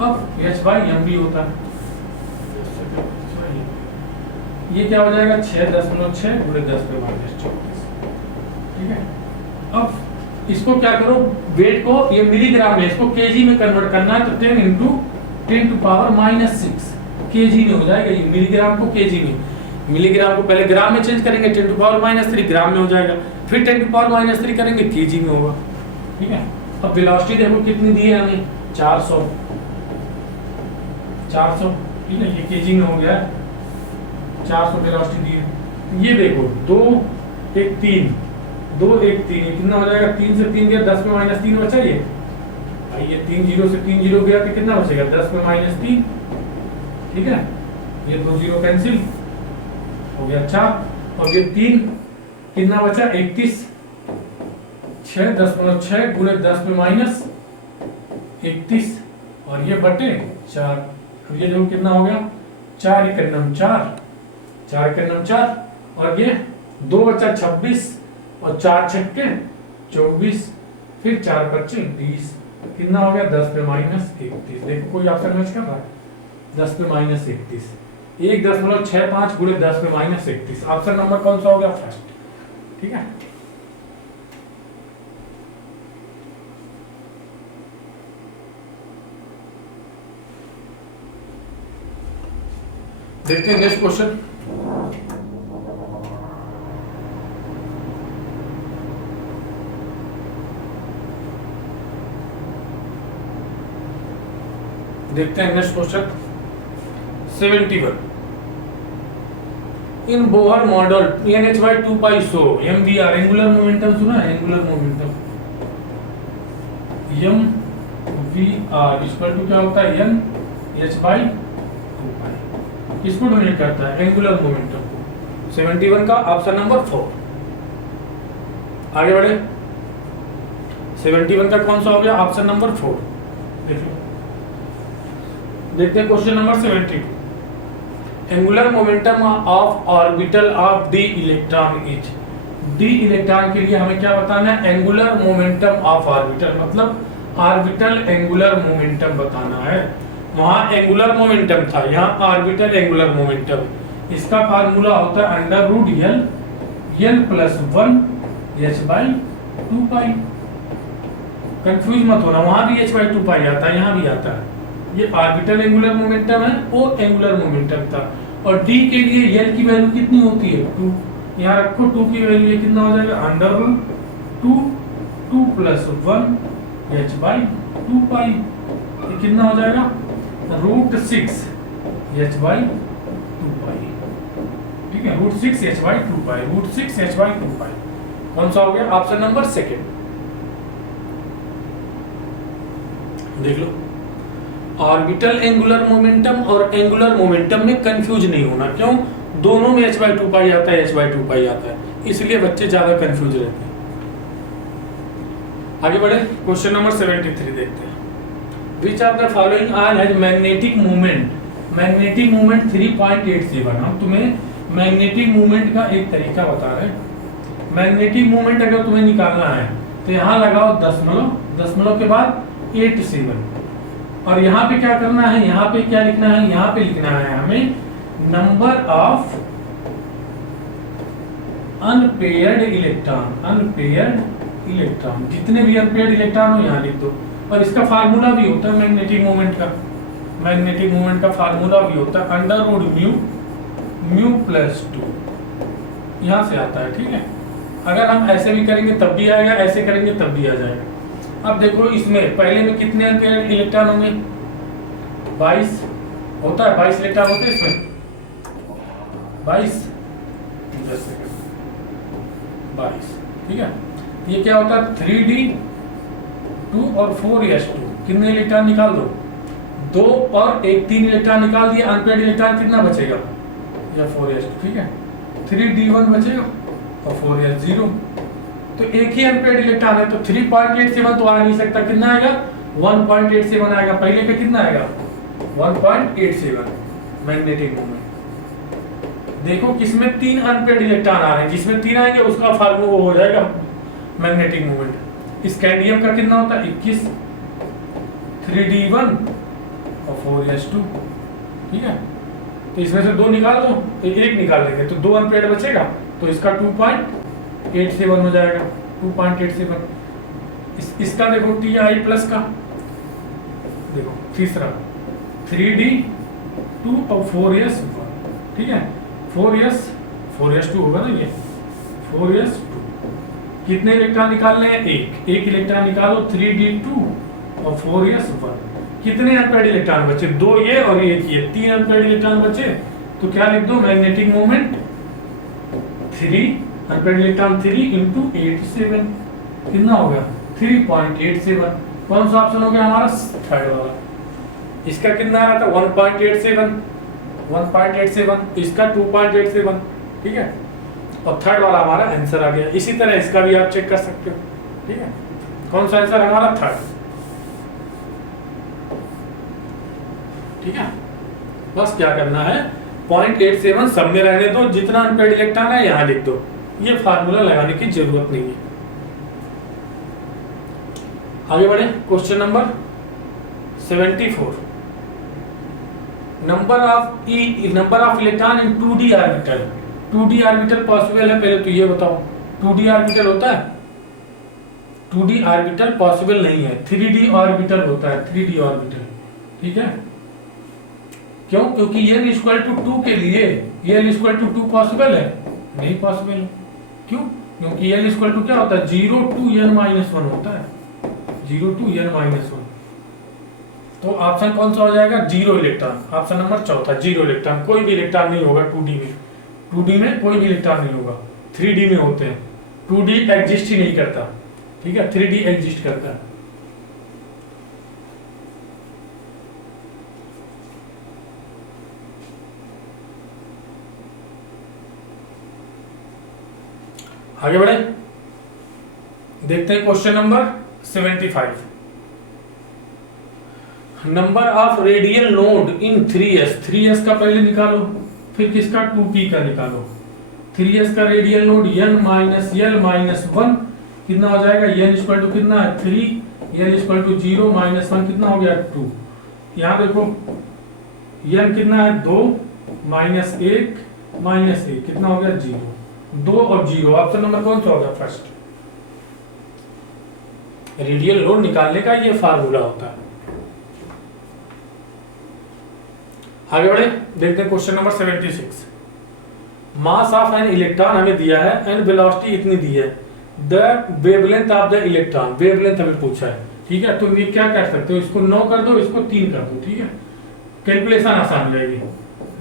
अब h बाय mv होता है, ये क्या हो जाएगा, 6.6 गुणे 10 पे -34, ठीक है। अब इसको क्या करो, वेट को ये मिलीग्राम में, इसको केजी में कन्वर्ट करना है, तो 10 × 10⁻⁻6 केजी में हो जाएगा। ये मिलीग्राम को केजी में, मिलीग्राम को पहले ग्राम में चेंज करेंगे, 10⁻³ ग्राम में हो जाएगा, फिर 10⁻³ करेंगे केजी में होगा, ठीक है। अब वेलोसिटी देखो कितनी दी है हमें, 400, ठीक है, ये केजी में हो गया 400 वेलोसिटी दी है। ये देखो 2 1 3 2 1 3, ये कितना हो जाएगा? 3 से 3 गया 10 में माइनस 3 बचा। ये भाई ये 3 0 से 3 0 गया तो कितना बचेगा? 10 में माइनस 3। ठीक है, ये 2 0 कैंसिल हो गया 4, और ये 3 कितना बचा? 31। 6.6 गुणे 10 में माइनस 31, और ये बटे 4। अब ये जो कितना हो गया? 4 एकम 4, 4 एकम 4, और ये 2 बचा 26, और 4 छक्के 24, फिर 4 बच्चे 20, कितना हो गया? 10 में माइनस 31। देखो कोई ऑप्शन मैच कर रहा है? 10 में माइनस 31, 1.65 गुणे 10 में माइनस 31। ऑप्शन नंबर कौन सा हो गया? फर्स्ट। ठीक है, देखते हैं नेक्स्ट क्वेश्चन। देखते हैं next question 71। In Bohr model NH/2π so MVR angular momentum सुना है? Angular momentum MVR equal to क्या होता है? NH/2π। किसको डोनेट करता है? एंगुलर मोमेंटम को। 71 का ऑप्शन नंबर 4। आगे बढ़े। 71 का कौन सा हो गया? Option number 4। देख लो, देखते हैं question number 72। Angular momentum of orbital of D electron is. D electron के लिए हमें क्या बताना है? एंगुलर मोमेंटम ऑफ ऑर्बिटल, मतलब ऑर्बिटल एंगुलर मोमेंटम बताना है। वहां एंगुलर मोमेंटम था, यहाँ ऑर्बिटल एंगुलर मोमेंटम। इसका फार्मूला होता है √L + 1 h/2π। कंफ्यूज मत होना, वहां भी h/2π आता है, यहाँ भी आता है। ये ऑर्बिटल एंगुलर मोमेंटम है, वो एंगुलर मोमेंटम था। और d के लिए L की वैल्यू कितनी होती है? 2। यहाँ रखो 2 की वैल्यू कितना हो जाएगा? √2 + 1 h/2π। ये कितना हो जाएगा? √6 h/2π। ठीक है, √6 h/2π, √6 h/2π। कौन सा हो गया? Option number 2। देख लो, ऑर्बिटल एंगुलर मोमेंटम और एंगुलर मोमेंटम में कंफ्यूज नहीं होना। क्यों? दोनों में h/2π आता है, h/2π आता है, इसलिए बच्चे ज्यादा कंफ्यूज रहते हैं। आगे बढ़े, क्वेश्चन नंबर 73 देखते हैं। Which of the following ion has magnetic movement? Magnetic movement 3.87। हम तुम्हें मैग्नेटिक मूवमेंट का एक तरीका बता रहे हैं। मैग्नेटिक मूवमेंट अगर तुम्हें निकालना है तो यहाँ लगाओ दशमलव, दशमलव के बाद 87, और यहाँ पे क्या करना है? यहाँ पे क्या लिखना है? यहाँ पे लिखना है हमें number of unpaired electron. Unpaired electron, जितने भी अनपेयर्ड इलेक्ट्रॉन हो यहाँ लिख दो। और इसका फार्मूला भी होता है मैग्नेटिक मोमेंट का। मैग्नेटिक मोमेंट का फार्मूला भी होता है √μ + 2, यहाँ से आता है। ठीक है, अगर हम ऐसे भी करेंगे तब भी आएगा, ऐसे करेंगे तब भी आ जाएगा। अब देखो, इसमें पहले में कितने अनपेयर्ड इलेक्ट्रॉन होंगे? 22 होता है, 22 इलेक्ट्रॉन होते हैं इसमें। 22 ठीक है, ये क्या होता है? 3d2 और 4s2। कितने इलेक्ट्रॉन निकाल दो? 2 और 1, 3 इलेक्ट्रॉन निकाल दिया। अनपेयर्ड इलेक्ट्रॉन कितना बचेगा? या 4s2। ठीक है, 3d1 बचेगा और 4s0। तो एक ही अनपेयर्ड इलेक्ट्रॉन है, तो 3.87 तो आ नहीं सकता। कितना आएगा? 1.87 आएगा। पहले पे कितना आएगा? 1.87 मैग्नेटिक मोमेंट। देखो, किसमें 3 अनपेयर्ड इलेक्ट्रॉन आ रहे हैं, जिसमें 3 आएंगे उसका फार्मूला हो जाएगा मैग्नेटिक मोमेंट। स्कैंडियम का कितना होता है? 21, 3d1 और 4s2। ठीक है, तो इसमें से 2 निकाल दो, एक निकाल लेंगे तो 2 अनपेयर्ड बचेगा, तो इसका 2.87 हो जाएगा। 2.87। इसका देखो Ti+ का देखो, तीसरा 3d2 और 4s1। ठीक है, 4s2 होगा ना, ये 4s2। कितने इलेक्ट्रॉन निकालने हैं? एक इलेक्ट्रॉन निकालो, 3d2 और 4s1। कितने अनपेयर्ड इलेक्ट्रॉन बचे? 2 ये और 1 ये, 3 अनपेयर्ड इलेक्ट्रॉन बचे। तो क्या लिख दो, magnetic moment 3 unpaired electron 3 into 87, कितना हो गया 3.87। कौन सा ऑप्शन हो गया हमारा, थर्ड वाला। इसका कितना आ रहा था 1.87, इसका 2.87, ठीक है, और थर्ड वाला हमारा आंसर आ गया। इसी तरह इसका भी आप चेक कर सकते हो, ठीक है। कौन सा आंसर हमारा, थर्ड, ठीक है। बस क्या करना है, 0.87 सब में रहने दो, जितना अनपेयर्ड इलेक्ट्रॉन है यहाँ लिख दो, ये फार्मूला लगाने की जरूरत नहीं है। आगे बढ़े, question number 74, number of electron in 2d orbital. 2d orbital possible है, पहले तो ये बताओ 2d ऑर्बिटल होता है, 2d ऑर्बिटल पॉसिबल नहीं है, 3d ऑर्बिटल होता है, 3d ऑर्बिटल, ठीक है। क्यों, क्योंकि n इक्वल टू 2 के लिए n इक्वल टू 2 पॉसिबल है, नहीं पॉसिबल है। क्यों, क्योंकि n इक्वल टू क्या होता है, 0 to n-1 होता है, 0 to n-1। तो ऑप्शन कौन सा हो जाएगा, 0 इलेक्ट्रॉन, ऑप्शन नंबर चौथा, 0 इलेक्ट्रॉन। कोई भी इलेक्ट्रॉन नहीं होगा 2d में, 2d में कोई भी इलेक्ट्रॉन नहीं होगा, 3d में होते हैं। 2d एग्जिस्ट ही नहीं करता, ठीक है, 3d एग्जिस्ट करता है। आगे बढ़े, देखते हैं question number 75, number of radial node in 3s। 3s का पहले निकालो, फिर किसका 2p का निकालो। 3s का radial node n minus l minus 1 कितना हो जाएगा, n इक्वल टू कितना है 3, l इक्वल टू 0 माइनस 1 कितना हो गया 2। यहाँ देखो n कितना है 2 माइनस 1 माइनस 1 कितना हो गया 0, 2 और 0। ऑप्शन नंबर कौन सा होगा, फर्स्ट। रेडियल नोड निकालने का ये फार्मूला होता है। आगे बढ़े, देखते हैं question number 76, mass of an electron हमें दिया है एंड वेलोसिटी इतनी दी है, the wavelength of the electron, wavelength हमें पूछा है, ठीक है। तो ये क्या कर सकते हो, इसको 9 कर दो, इसको 3 कर दो, ठीक है, कैलकुलेशन आसान हो जाएगी।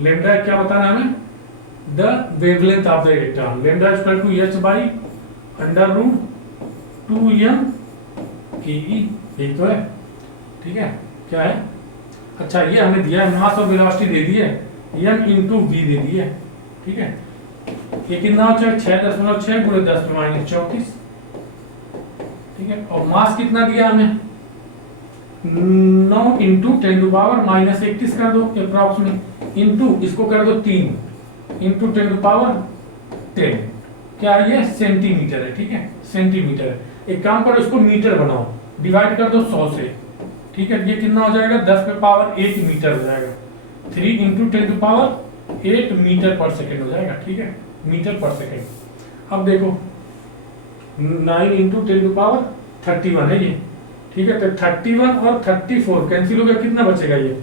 लैम्डा क्या बताना हमें, the wavelength of the electron, lambda equal to h by under root 2m k ई, यही तो है, ठीक है। क्या है, अच्छा ये हमें दिया है, मास और वेलोसिटी दे दी है, m इंटू v दे दी है, ठीक है। ये कितना हो जाएगा 6.6 गुणे 10⁻34, ठीक है। और मास कितना दिया हमें 9 इंटू 10⁻−31 कर दो अप्रॉक्सीमेट, इंटू इसको कर दो 3 इंटू 10⁻10, क्या ये सेंटीमीटर है, ठीक है, सेंटीमीटर है। एक काम करो, इसको मीटर बनाओ, डिवाइड कर दो 100 से, ठीक है। ये कितना हो जाएगा 10⁻8 मीटर हो जाएगा, 3 इंटू 10⁻8 मीटर पर सेकेंड हो जाएगा, ठीक है, मीटर पर सेकेंड। अब देखो 9 इंटू 10⁻31 है ये, ठीक है। तो 31 और 34 कैंसिल हो गया, कितना बचेगा ये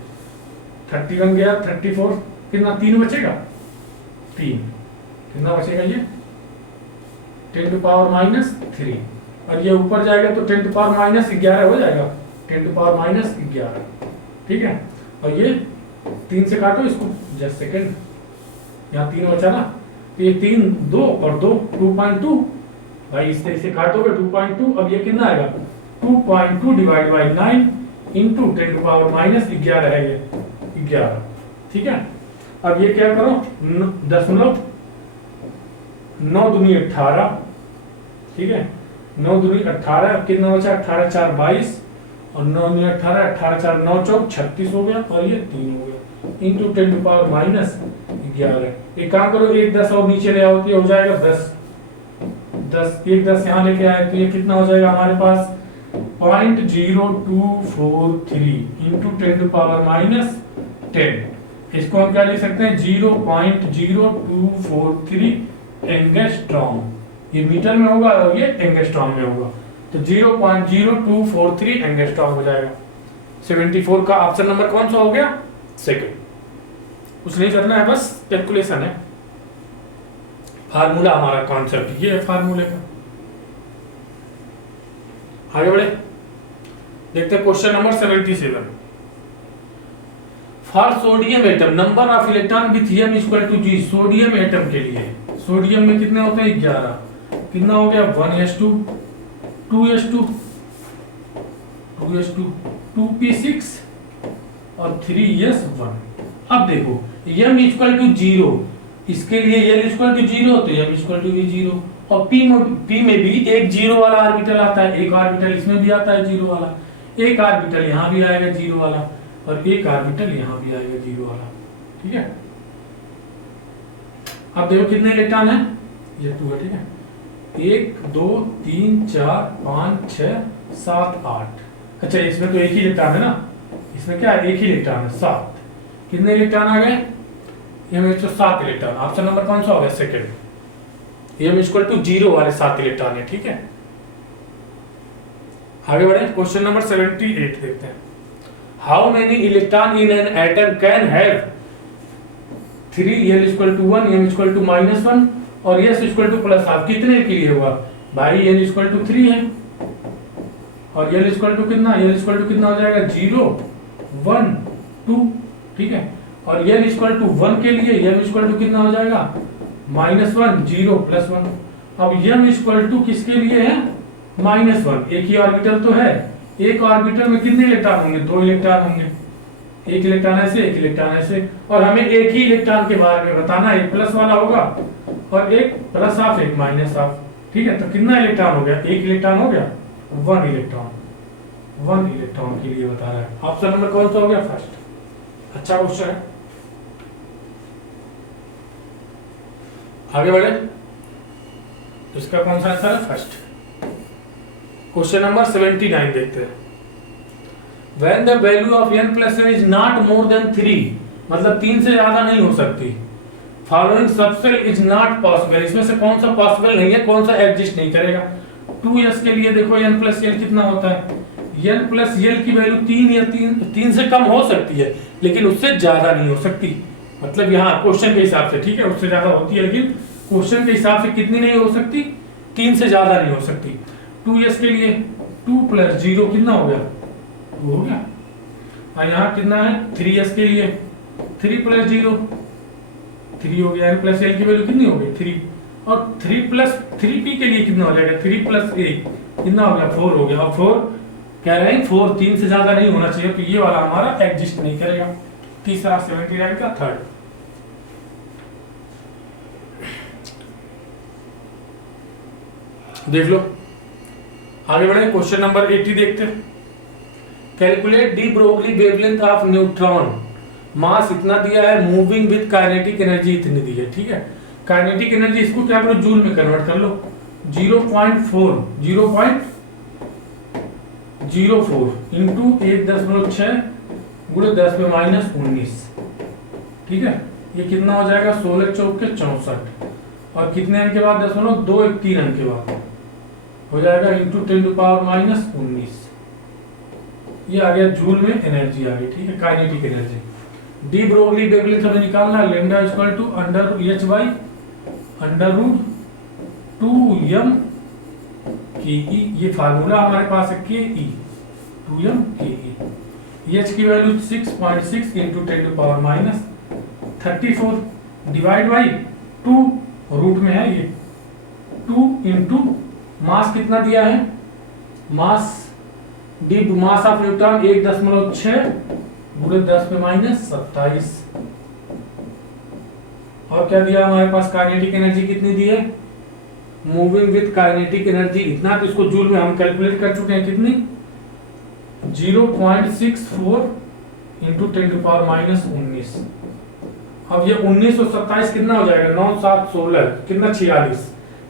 31 गया, 34 कितना 3 बचेगा, 3 कितना बचेगा ये 10⁻³ और ये ऊपर जाएगा तो 10⁻11 हो जाएगा, 10⁻11, ठीक है। और ये 3 से काटो इसको, जस्ट सेकेंड, यहाँ 3 बचा ना, तो ये 3 2 और 2 2.2 भाई, इसे काटोगे 2.2। अब ये कितना आएगा 2.2 डिवाइड बाई 9 इंटू 10⁻11 है ये 11, ठीक है। अब ये क्या करो 9 दूनी 18, ठीक है, 9 दूनी 18, अब कितना बचा 18 4 22 और 9 दूनी 18, 18 4 9 4 36 हो गया, और ये 3 हो गया इंटू 10⁻11। एक काम करो, एक 10 और नीचे ले आओ, तो हो जाएगा 10, एक 10 यहाँ लेके आए तो ये कितना हो जाएगा हमारे पास 0.0243 इंटू 10⁻10। इसको हम क्या लिख सकते हैं 0.0243 एंगस्ट्रॉम, ये मीटर में होगा और ये एंगस्ट्रॉम में होगा, तो 0.0243 एंगस्ट्रॉम हो जाएगा। 74 का ऑप्शन नंबर कौन सा हो गया, सेकंड। कुछ नहीं करना है, बस कैलकुलेशन है, फार्मूला हमारा कॉन्सेप्ट ये है फार्मूले का। आगे बढ़े, देखते हैं question number 77, for sodium atom number of electron with m equal to g, sodium atom के लिए सोडियम में कितने होते हैं 11, कितना हो गया 1s2 2s2 2s2 2p6 और 3s1। अब देखो m इक्वल टू 0, इसके लिए l इक्वल टू 0 तो m इक्वल टू भी 0, और p में भी एक 0 वाला ऑर्बिटल आता है, एक ऑर्बिटल इसमें भी आता है 0 वाला, एक ऑर्बिटल यहाँ भी आएगा 0 वाला, और एक ऑर्बिटल यहाँ भी आएगा 0 वाला। ठीक है, अब देखो कितने इलेक्ट्रॉन है, ये 2 है। ठीक है, 1 2 3 4 5 6 7 8। अच्छा इसमें तो एक ही इलेक्ट्रॉन है ना, इसमें क्या है एक ही इलेक्ट्रॉन है 7। कितने इलेक्ट्रॉन आ गए, m तो 7 इलेक्ट्रॉन। ऑप्शन नंबर कौन सा होगा, सेकंड, m इक्वल टू 0 वाले 7 इलेक्ट्रॉन है। ठीक है, आगे बढ़े, क्वेश्चन नंबर 78 देखते हैं। How many electron in an atom can have 3 l equal to 1 m equal to -1 और s इक्वल टू +12। कितने के लिए हुआ भाई, l इक्वल टू 3 है और l इक्वल टू कितना, l इक्वल टू कितना हो जाएगा 0 1 2। ठीक है, और l इक्वल टू 1 के लिए m इक्वल टू कितना हो जाएगा -1 0 +1। अब m इक्वल टू किसके लिए है -1, एक ही ऑर्बिटल तो है, एक ऑर्बिटल में कितने इलेक्ट्रॉन होंगे, 2 इलेक्ट्रॉन होंगे, एक इलेक्ट्रॉन ऐसे एक इलेक्ट्रॉन ऐसे, और हमें एक ही इलेक्ट्रॉन के बारे में बताना, एक प्लस वाला होगा और एक प्लस ऑफ एक माइनस ऑफ। ठीक है, तो कितना इलेक्ट्रॉन हो गया, एक इलेक्ट्रॉन हो गया, 1 इलेक्ट्रॉन के लिए बता रहा है। ऑप्शन नंबर कौन सा हो गया, फर्स्ट। अच्छा क्वेश्चन है, आगे बढ़े, इसका कौन सा आंसर है, फर्स्ट। क्वेश्चन नंबर 79 देखते हैं। When the value of n plus n is not more than 3, मतलब 3 से ज्यादा नहीं हो सकती, following subcell is not possible, इसमें से कौन सा पॉसिबल नहीं है, कौन सा एग्जिस्ट नहीं करेगा। 2s के लिए देखो n प्लस l कितना होता है, n प्लस l की वैल्यू 3 या 3 से कम हो सकती है लेकिन उससे ज्यादा नहीं हो सकती, मतलब यहाँ क्वेश्चन के हिसाब से। ठीक है, उससे ज्यादा होती है लेकिन क्वेश्चन के हिसाब से कितनी नहीं हो सकती, 3 से ज्यादा नहीं हो सकती। 2s के लिए 2 + 0 कितना हो गया, 2 हो गया, और यहाँ कितना है 3s के लिए 3 + 0 3 हो गया, n प्लस l की वैल्यू कितनी हो गई 3, और 3 + 3p के लिए कितना हो जाएगा 3 + a कितना हो गया 4 हो गया, और 4 कह रहे हैं 4 3 से ज्यादा नहीं होना चाहिए, तो ये वाला हमारा एग्जिस्ट नहीं करेगा। तीसरा 79 का थर्ड, देख लो, आगे बढ़े, क्वेश्चन नंबर 80 देखते हैं। Calculate de Broglie wavelength of neutron, mass इतना दिया है, मूविंग विद काइनेटिक एनर्जी इतनी दी है। ठीक है, काइनेटिक एनर्जी इसको क्या करो जूल में कन्वर्ट कर लो, 0.4 इंटू 1.6 गुणे 10 में -19। ठीक है, ये कितना हो जाएगा 16 चौक के 64, और कितने अंक के बाद 0.213 अंक के बाद हो जाएगा इंटू 10⁻−19। ये आ गया जूल में एनर्जी आ गई। ठीक है, kinetic energy. D Broglie wavelength हमें निकालना है, लैम्डा इक्वल टू √h/√2m के ई, ये फार्मूला हमारे पास है के e 2m k e. h की value 6.6 into 10⁻34 divide by 2, root में है ये 2 इंटू मास कितना दिया है, mass the mass of neutron 1.6 गुणे 10 में -27, और क्या दिया हमारे पास काइनेटिक एनर्जी कितनी दी है, मूविंग विद काइनेटिक एनर्जी इतना, तो इसको जूल में हम कैलकुलेट कर चुके हैं कितनी 0.64 इंटू 10⁻19। अब ये 19 और 27 कितना हो जाएगा 9 7 16 कितना 46,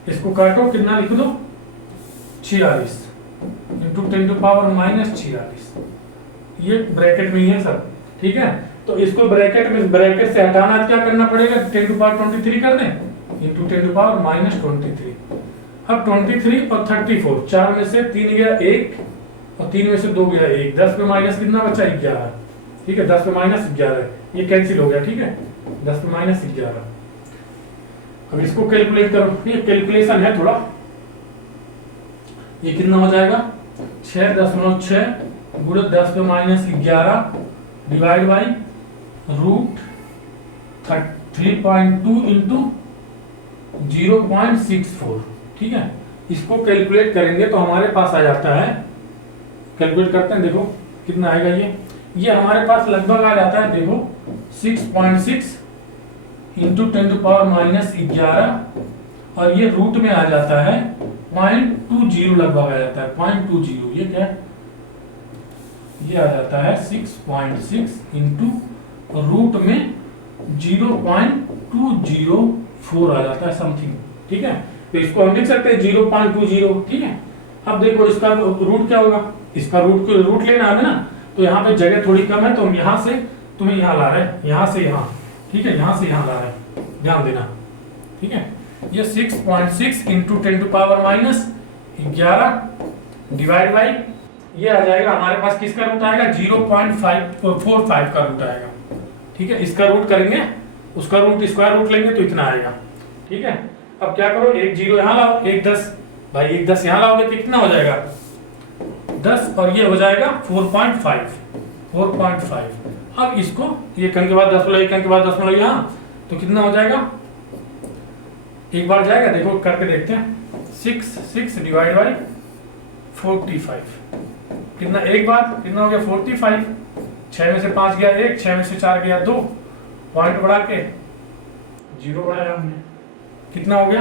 इसको काटो कितना लिख दो 46 इंटू 10⁻46, ये ब्रैकेट में ही है सब। ठीक है, तो इसको ब्रैकेट से हटाना क्या करना पड़ेगा 10⁻23 कर दें इंटू 10⁻23। अब 23 और 34, 4 में से 3 गया 1 और 3 में से 2 गया 1, 10 में माइनस कितना बचा 11। ठीक है, 10 में -11 ये कैंसिल हो गया। ठीक है, 10 में -11। अब इसको कैलकुलेट करो, ये कैलकुलेशन है थोड़ा, ये कितना हो जाएगा 6.6 गुणे 10 में -11 डिवाइड बाई रूट 3.2 इंटू 0.64, ठीक है। इसको कैलकुलेट करेंगे तो हमारे पास आ जाता है, कैलकुलेट करते हैं, देखो कितना आएगा ये हमारे पास लगभग आ जाता है, देखो 6.6 इंटू 10⁻⁻11, और ये रूट में आ जाता है 0.20, लगभग आ जाता है 0.20। ये क्या है, ये आ जाता है 6.6 इंटू रूट में 0.204 आ जाता है समथिंग, ठीक है। तो इसको हम लिख सकते हैं 0.20, ठीक है। अब देखो इसका रूट क्या होगा, इसका रूट लेना है ना, तो यहाँ पे जगह थोड़ी कम है, तो हम यहाँ से तुम्हें यहाँ ला रहे हैं, यहाँ से यहाँ, ठीक है, यहाँ से यहाँ ला रहे हैं, ध्यान देना, ठीक है। ये 6.6 इंटू 10⁻11 डिवाइड बाई, ये आ जाएगा हमारे पास किसका रूट आएगा, 0.545 का रूट आएगा, ठीक है। इसका रूट करेंगे, उसका रूट स्क्वायर रूट लेंगे तो इतना आएगा, ठीक है। अब क्या करो, एक 0 यहाँ लाओ, एक 10, भाई एक 10 यहाँ लाओगे तो कितना हो जाएगा 10, और ये हो जाएगा 4.5। अब इसको एक अंक के बाद दशमलव, एक अंक के बाद दशमलव यहाँ, तो कितना हो जाएगा, एक बार जाएगा, देखो करके देखते हैं, 6 डिवाइड बाई 45, कितना, एक बार कितना हो गया 45, 6 में से 5 गया 1, 6 में से 4 गया 2, पॉइंट बढ़ा के 0 बढ़ाया हमने, कितना हो गया,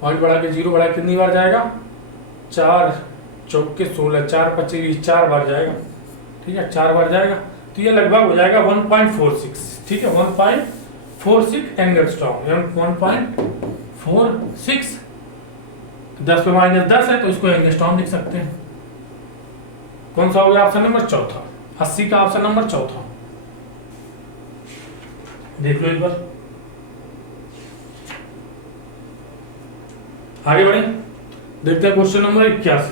पॉइंट बढ़ा के 0 बढ़ा के कितनी बार जाएगा, 4 चौके 16, 4 25, 4 बार जाएगा, ठीक है, 4 बार जाएगा, तो ये लगभग हो जाएगा 1.46, ठीक है, 1.46 एंगस्ट्रॉम, 1.46, 10 पे -10 है तो इसको एंगस्ट्रॉम लिख सकते हैं। कौन सा हो गया ऑप्शन नंबर चौथा, 80 का ऑप्शन नंबर चौथा, देख लो एक बार, आगे बढ़े, देखते हैं question number 81।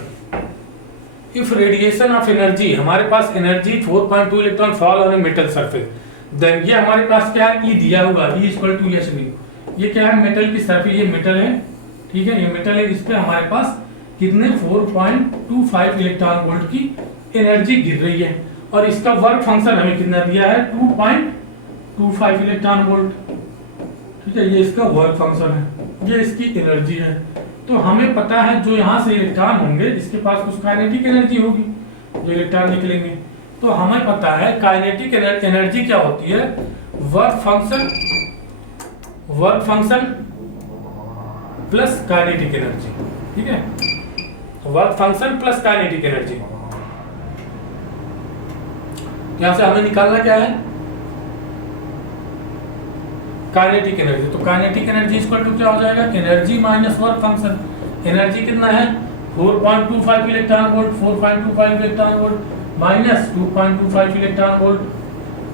If radiation of energy, हमारे पास energy 4.2 electron fall on a metal surface, then ये हमारे पास क्या है, ई दिया हुआ, E equal to h v, ये क्या है, मेटल की सरफेस, ये मेटल है, ठीक है, ये मेटल है, इस पे हमारे पास कितने 4.25 इलेक्ट्रॉन वोल्ट की एनर्जी गिर रही है, और इसका वर्क फंक्शन हमें कितना दिया है 2.25 इलेक्ट्रॉन वोल्ट, ठीक है, ये इसका वर्क फंक्शन है, ये इसकी एनर्जी है। तो हमें पता है जो यहाँ से इलेक्ट्रॉन होंगे इसके पास कुछ काइनेटिक एनर्जी होगी, जो इलेक्ट्रॉन निकलेंगे, तो हमें पता है काइनेटिक एनर्जी क्या होती है, work function plus kinetic energy, ठीक है, work function plus kinetic energy. यहां से हमें निकालना क्या है, काइनेटिक एनर्जी, तो काइनेटिक एनर्जी इक्वल टू क्या हो जाएगा, energy minus work function, energy कितना है 4.25 electron volt, 4.25 electron volt minus 2.25 electron volt,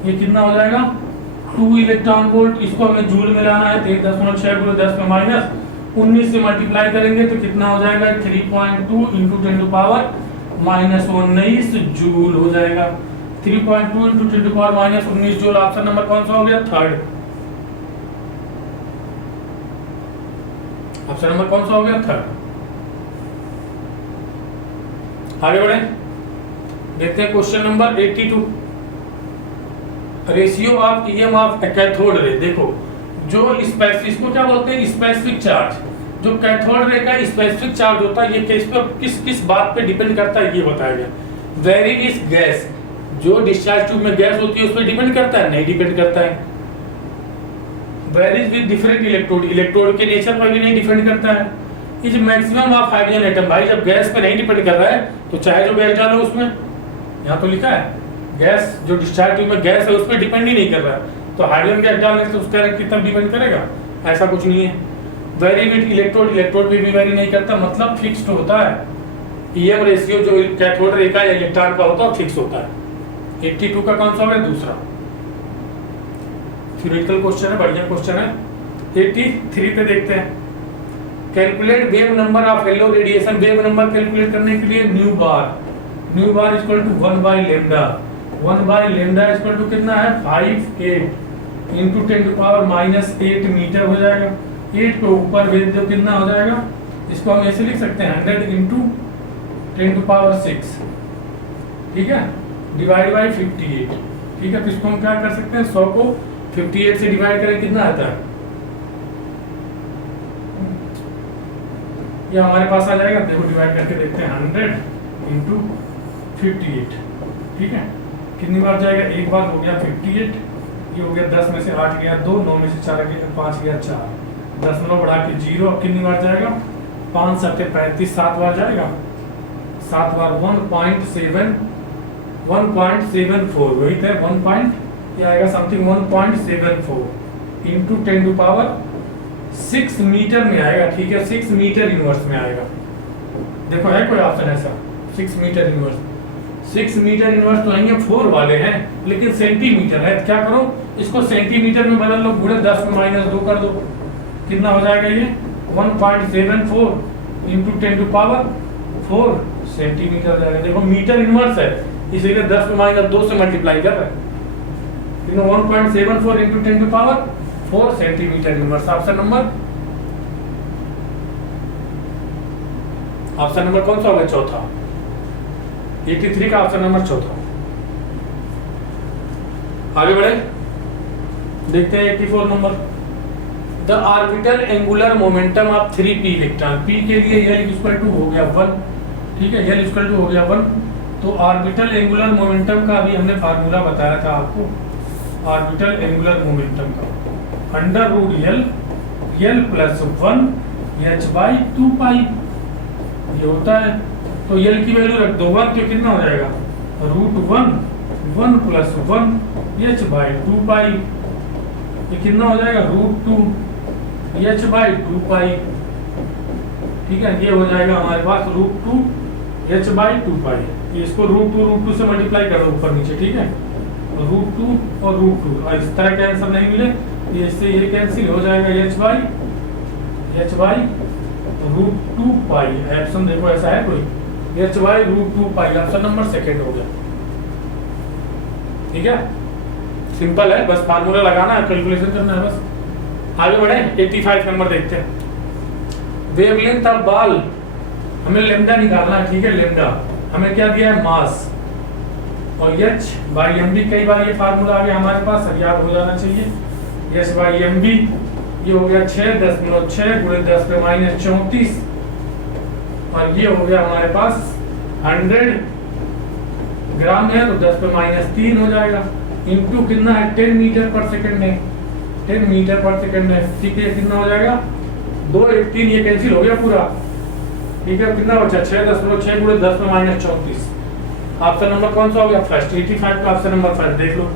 ये कितना हो जाएगा 2 इलेक्ट्रॉन वोल्ट, इसको हमें जूल में लाना है, 1.6 10 में माइनस 19 से मल्टीप्लाई करेंगे तो कितना हो जाएगा 3.2 इंटू 10⁻⁻19 जूल हो जाएगा, 3.2 इंटू 10⁻⁻19 जूल। ऑप्शन नंबर कौन सा हो गया, थर्ड, ऑप्शन नंबर कौन सा हो गया, थर्ड। आगे बढ़े, देखते हैं question number 82, ratio of EM of cathode ray. देखो जो इसको क्या बोलते हैं, स्पेसिफिक चार्ज, जो कैथोड रे का स्पेसिफिक चार्ज होता है, ये किस बात पे डिपेंड करता है ये बताया गया। वेरी इज गैस, जो डिस्चार्ज ट्यूब में गैस होती है उस पर डिपेंड करता है, नहीं डिपेंड करता है। वेरीज विद डिफरेंट इलेक्ट्रोड के नेचर पर भी नहीं डिपेंड करता है। Is maximum of hydrogen atom, भाई जब गैस पे नहीं डिपेंड कर रहा है तो चाहे जो गैस डालो उसमें, यहाँ तो लिखा है गैस, जो डिस्चार्ज ट्यूब में गैस है उस पर डिपेंड ही नहीं कर रहा है, तो हाइड्रोजन गैस डालने से उसका कितना डिपेंड करेगा, ऐसा कुछ नहीं है। वेरी विद इलेक्ट्रोड भी वेरी नहीं करता, मतलब फिक्स्ड होता है। ईएम रेशियो जो कैथोड रे का या इलेक्ट्रॉन का होता है फिक्स होता है। 82 का कौन सा है, दूसरा थ्योरेटिकल क्वेश्चन है, बढ़िया क्वेश्चन है। 83 पे देखते हैं, calculate wave number of yellow radiation. Wave number calculate करने के लिए nu bar equal to 1/λ, 1/λ equal to कितना है 5 इंटू 10⁻⁻8 मीटर हो जाएगा। 8 को ऊपर भेज दो कितना हो जाएगा, इसको हम ऐसे लिख सकते हैं 100 इंटू 10⁻6, ठीक है, डिवाइड बाई 58। ठीक है, तो इसको हम क्या कर सकते हैं, 100 को 58 से डिवाइड करें कितना आता है, ये हमारे पास आ जाएगा, देखो डिवाइड करके देखते हैं, 100 इंटू 58, ठीक है, कितनी बार जाएगा, एक बार हो गया 58, ये हो गया 10 में से 8 गया 2, 9 में से 4 गया 5 गया 4, 10 बढ़ा के 0, अब कितनी बार जाएगा, 5 7 35, 7 बार जाएगा, 7 बार 1.74, वही थे 1. ये आएगा something 1.74 into 10 to power 6 metre में आएगा, ठीक है, 6 मीटर इनवर्स में आएगा। देखो है कोई ऑप्शन ऐसा 6 मीटर इनवर्स, 6 मीटर इनवर्स तो ये 4 वाले हैं, लेकिन सेंटीमीटर है, क्या करो इसको सेंटीमीटर में बदल लो, पूरे 10 में -2 कर दो, कितना हो जाएगा ये 1.74 इंटू 10 टू पावर 4 सेंटीमीटर जाएगा। देखो मीटर इनवर्स है, इसीलिए 10 में -2 से मल्टीप्लाई कर रहे हैं, 1.74 into 10 to power 4 centimetre inverse. Option number कौन सा होगा, चौथा, 83 का ऑप्शन नंबर चौथा। आगे बढ़े, देखते हैं 84 number, the orbital angular momentum of 3p electron, p के लिए L इक्वल टू हो गया 1, ठीक है, L इक्वल टू हो गया 1, तो ऑर्बिटल एंगुलर मोमेंटम का अभी हमने फार्मूला बताया था आपको, ऑर्बिटल एंगुलर मोमेंटम का √L प्लस 1 h/2π ये होता है, तो L की वैल्यू रख दो 1, तो कितना हो जाएगा √1 प्लस 1 h/2π, ये कितना हो जाएगा √2 h/2π, ठीक है, ये हो जाएगा हमारे पास √2 h/2π, इसको √2 से मल्टीप्लाई कर दो ऊपर नीचे, ठीक है, √2 और √2, और इस तरह के आंसर नहीं मिले, इससे ये कैंसिल हो जाएगा h/√2π, ऑप्शन देखो ऐसा है कोई, h/√2π, ऑप्शन नंबर सेकंड हो गया, ठीक है, सिंपल है, बस फार्मूला लगाना है, कैलकुलेशन करना है बस। आगे बढ़े 85 नंबर देखते हैं, वेवलेंथ ऑफ बॉल, हमें लेमडा निकालना है, ठीक है, लेमडा हमें क्या दिया है, मास, और h/mv, कई बार ये फार्मूला आ गया हमारे पास, अब याद हो जाना चाहिए, h/mv ये हो गया 6.6 गुणे 10 पे -34, और ये हो गया हमारे पास 100 ग्राम है, तो 10 पे -3 हो जाएगा, इंटू कितना है 10 मीटर पर सेकंड है, 10 मीटर पर सेकंड है, ठीक है, कितना हो जाएगा 2 1 3, ये कैंसिल हो गया पूरा, ठीक है, कितना बचा 6.6 गुणे 10 पे -34, ऑप्शन नंबर कौन सा हो गया, फर्स्ट, 85 का ऑप्शन नंबर फर्स्ट देख लो।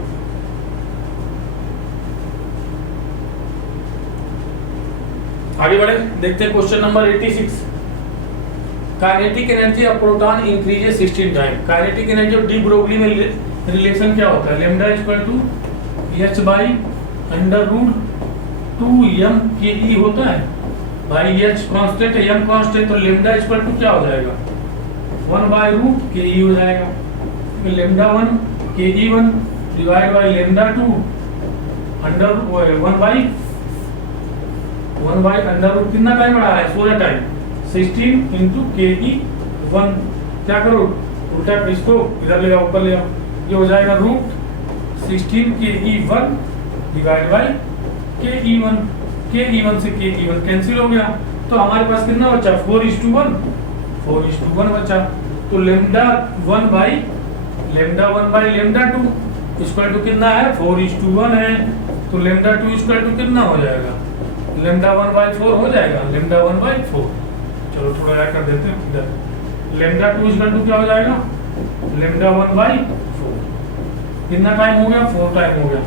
आगे बढ़े, देखते हैं question number 86, kinetic energy of proton increases 16 time, kinetic energy of de Broglie में रिलेशन क्या होता है, लैम्डा इक्वल टू h/√2m के ई होता है, भाई h कांस्टेंट है, m कांस्टेंट, तो लैम्डा इक्वल टू क्या हो जाएगा 1/रूट के ई हो जाएगा, लैम्डा 1 के ई 1 डिवाइड बाय लैम्डा 2 अंडर 1/√, कितना टाइम बढ़ा रहा है 16 टाइम, 16 इंटू के ई 1, क्या करो उल्टा इसको इधर ले आओ, ऊपर ले आओ, ये हो जाएगा √16 के ई 1 डिवाइड बाय के ई 1, के ई 1 से के ई 1 कैंसिल हो गया, तो हमारे पास कितना बचा 4:1 बचा, तो lambda 1 by lambda 2 equal to कितना है 4:1 है, तो लैम्डा 2 इक्वल टू कितना हो जाएगा, लैम्डा 1/4 हो जाएगा, लैम्डा 1/4, चलो थोड़ा ऐड कर देते हैं इधर, लैम्डा 2 इक्वल टू क्या हो जाएगा लैम्डा 1/4, कितना टाइम हो गया 4 टाइम हो गया,